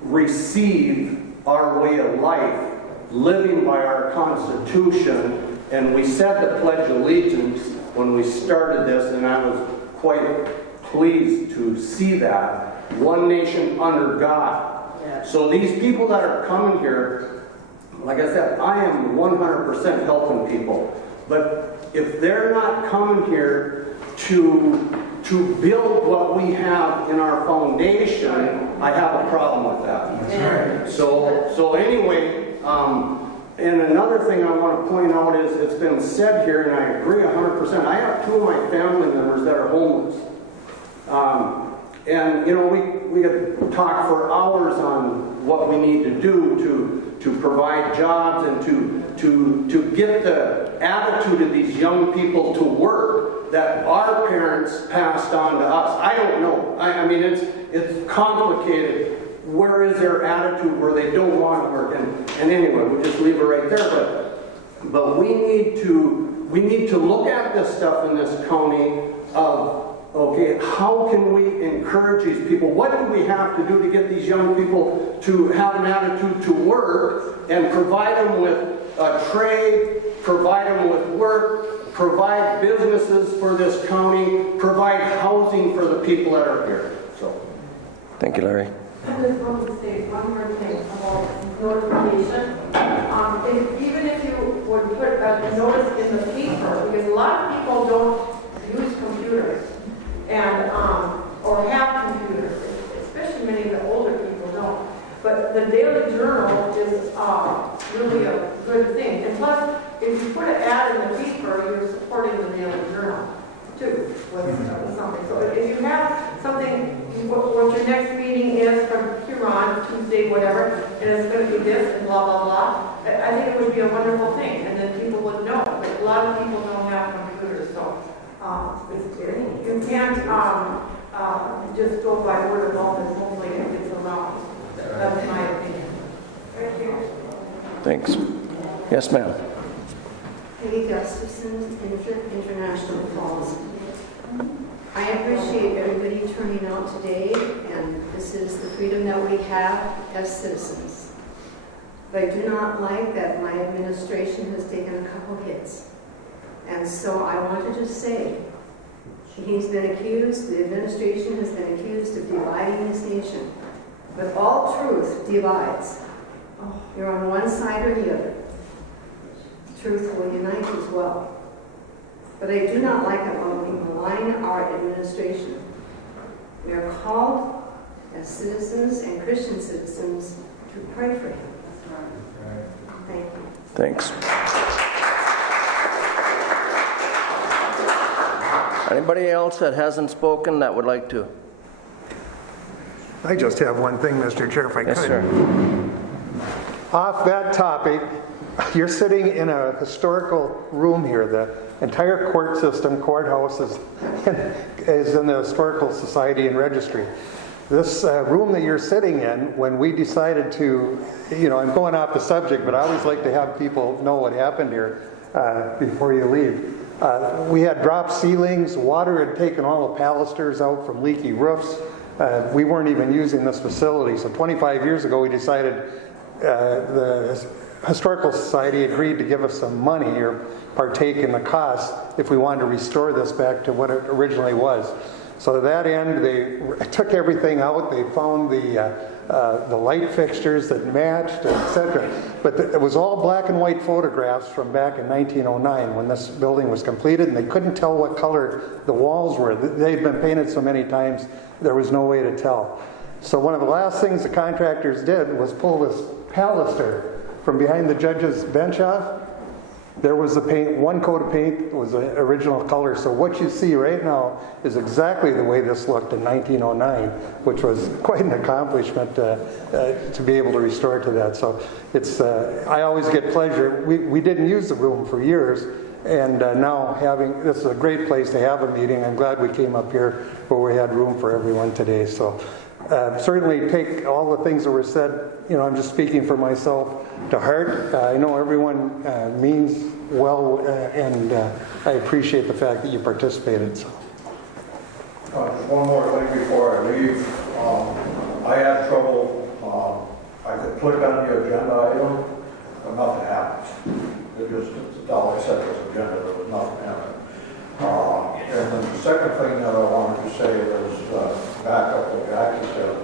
receive our way of life, living by our Constitution. And we said the Pledge of Allegiance when we started this, and I was quite pleased to see that. One nation under God. Yeah. So these people that are coming here, like I said, I am 100% helping people. But if they're not coming here to build what we have in our foundation, I have a problem with that. Yeah. So anyway, and another thing I want to point out is it's been said here, and I agree 100%. I have 2 of my family members that are homeless. And, we could talk for hours on what we need to do to provide jobs and to get the attitude of these young people to work that our parents passed on to us. I don't know. I mean, it's complicated. Where is their attitude where they don't want to work? And anyway, we'll just leave it right there. But we need to look at this stuff in this county of, okay, how can we encourage these people? What do we have to do to get these young people to have an attitude to work and provide them with a trade, provide them with work, provide businesses for this county, provide housing for the people that are here. So, thank you, Larry. I just want to say one more thing about notification. Even if you would put a notice in the paper, because a lot of people don't use computers and or have computers, especially many of the older people don't. But the Daily Journal is really a good thing. And plus, if you put an ad in the paper, you're supporting the Daily Journal too with something. So if you have something, what your next meeting is from here on, Tuesday, whatever, and it's going to be this and blah, blah, blah, I think it would be a wonderful thing. And then people would know. But a lot of people don't have computers, so you can't just go by word of mouth and hopefully it gets around. That's my opinion. Thank you. Thanks. Yes, ma'am. Peggy Gustafson, International Falls. I appreciate everybody turning out today, and this is the freedom that we have as citizens. But I do not like that my administration has taken a couple hits. And so I want to just say, he's been accused, the administration has been accused of dividing this nation. But all truth divides. You're on one side or the other. Truth will unite as well. But I do not like it when we malign our administration. We are called as citizens and Christian citizens to pray for him. Thank you. Thanks. Anybody else that hasn't spoken that would like to? I just have one thing, Mr. Chair, if I could. Yes, sir. Off that topic, you're sitting in a historical room here. The entire court system, courthouse is in the Historical Society and Registry. This room that you're sitting in, when we decided to, I'm going off the subject, but I always like to have people know what happened here before you leave. We had dropped ceilings, water had taken all the balusters out from leaky roofs. We weren't even using this facility. So 25 years ago, we decided the Historical Society agreed to give us some money or partake in the cost if we wanted to restore this back to what it originally was. So to that end, they took everything out. They found the light fixtures that matched, etc. But it was all black and white photographs from back in 1909 when this building was completed, and they couldn't tell what color the walls were. They'd been painted so many times, there was no way to tell. So one of the last things the contractors did was pull this baluster from behind the judge's bench off. There was the paint, one coat of paint was the original color. So what you see right now is exactly the way this looked in 1909, which was quite an accomplishment to be able to restore to that. So it's, I always get pleasure. We didn't use the room for years, and now this is a great place to have a meeting. I'm glad we came up here where we had room for everyone today. So certainly take all the things that were said, I'm just speaking for myself, to heart. I know everyone means well, and I appreciate the fact that you participated. So. Just one more thing before I leave. I had trouble, I could click on the agenda item, but nothing happens. That's all I said was agenda, there was nothing happening. And then the second thing that I wanted to say is back up what Jackie said,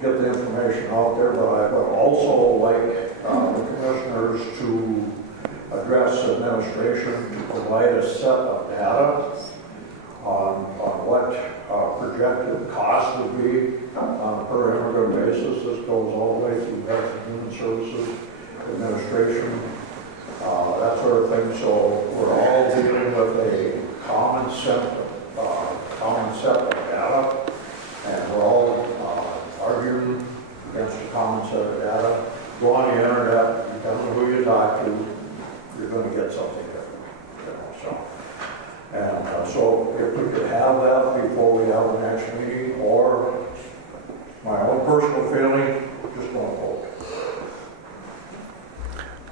get the information out there, but I would also like the commissioners to address administration to provide a set of data on what projected cost would be on a per immigrant basis. This goes all the way through Health and Human Services Administration, that sort of thing. So we're all dealing with a common set of data, and we're all arguing against a common set of data. Go on the internet, you don't know who you talk to, My own personal feeling, just don't vote.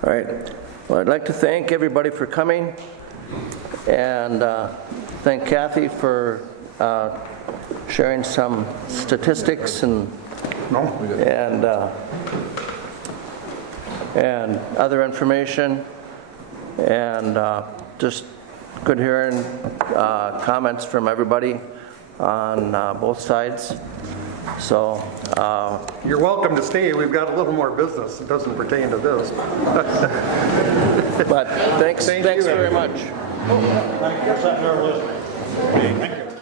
All right. Well, I'd like to thank everybody for coming, and thank Kathy for sharing some statistics and other information, and just good hearing comments from everybody on both sides. So you're welcome to stay. We've got a little more business. It doesn't pertain to this. But thanks very much. I guess I'm there listening. Thank you.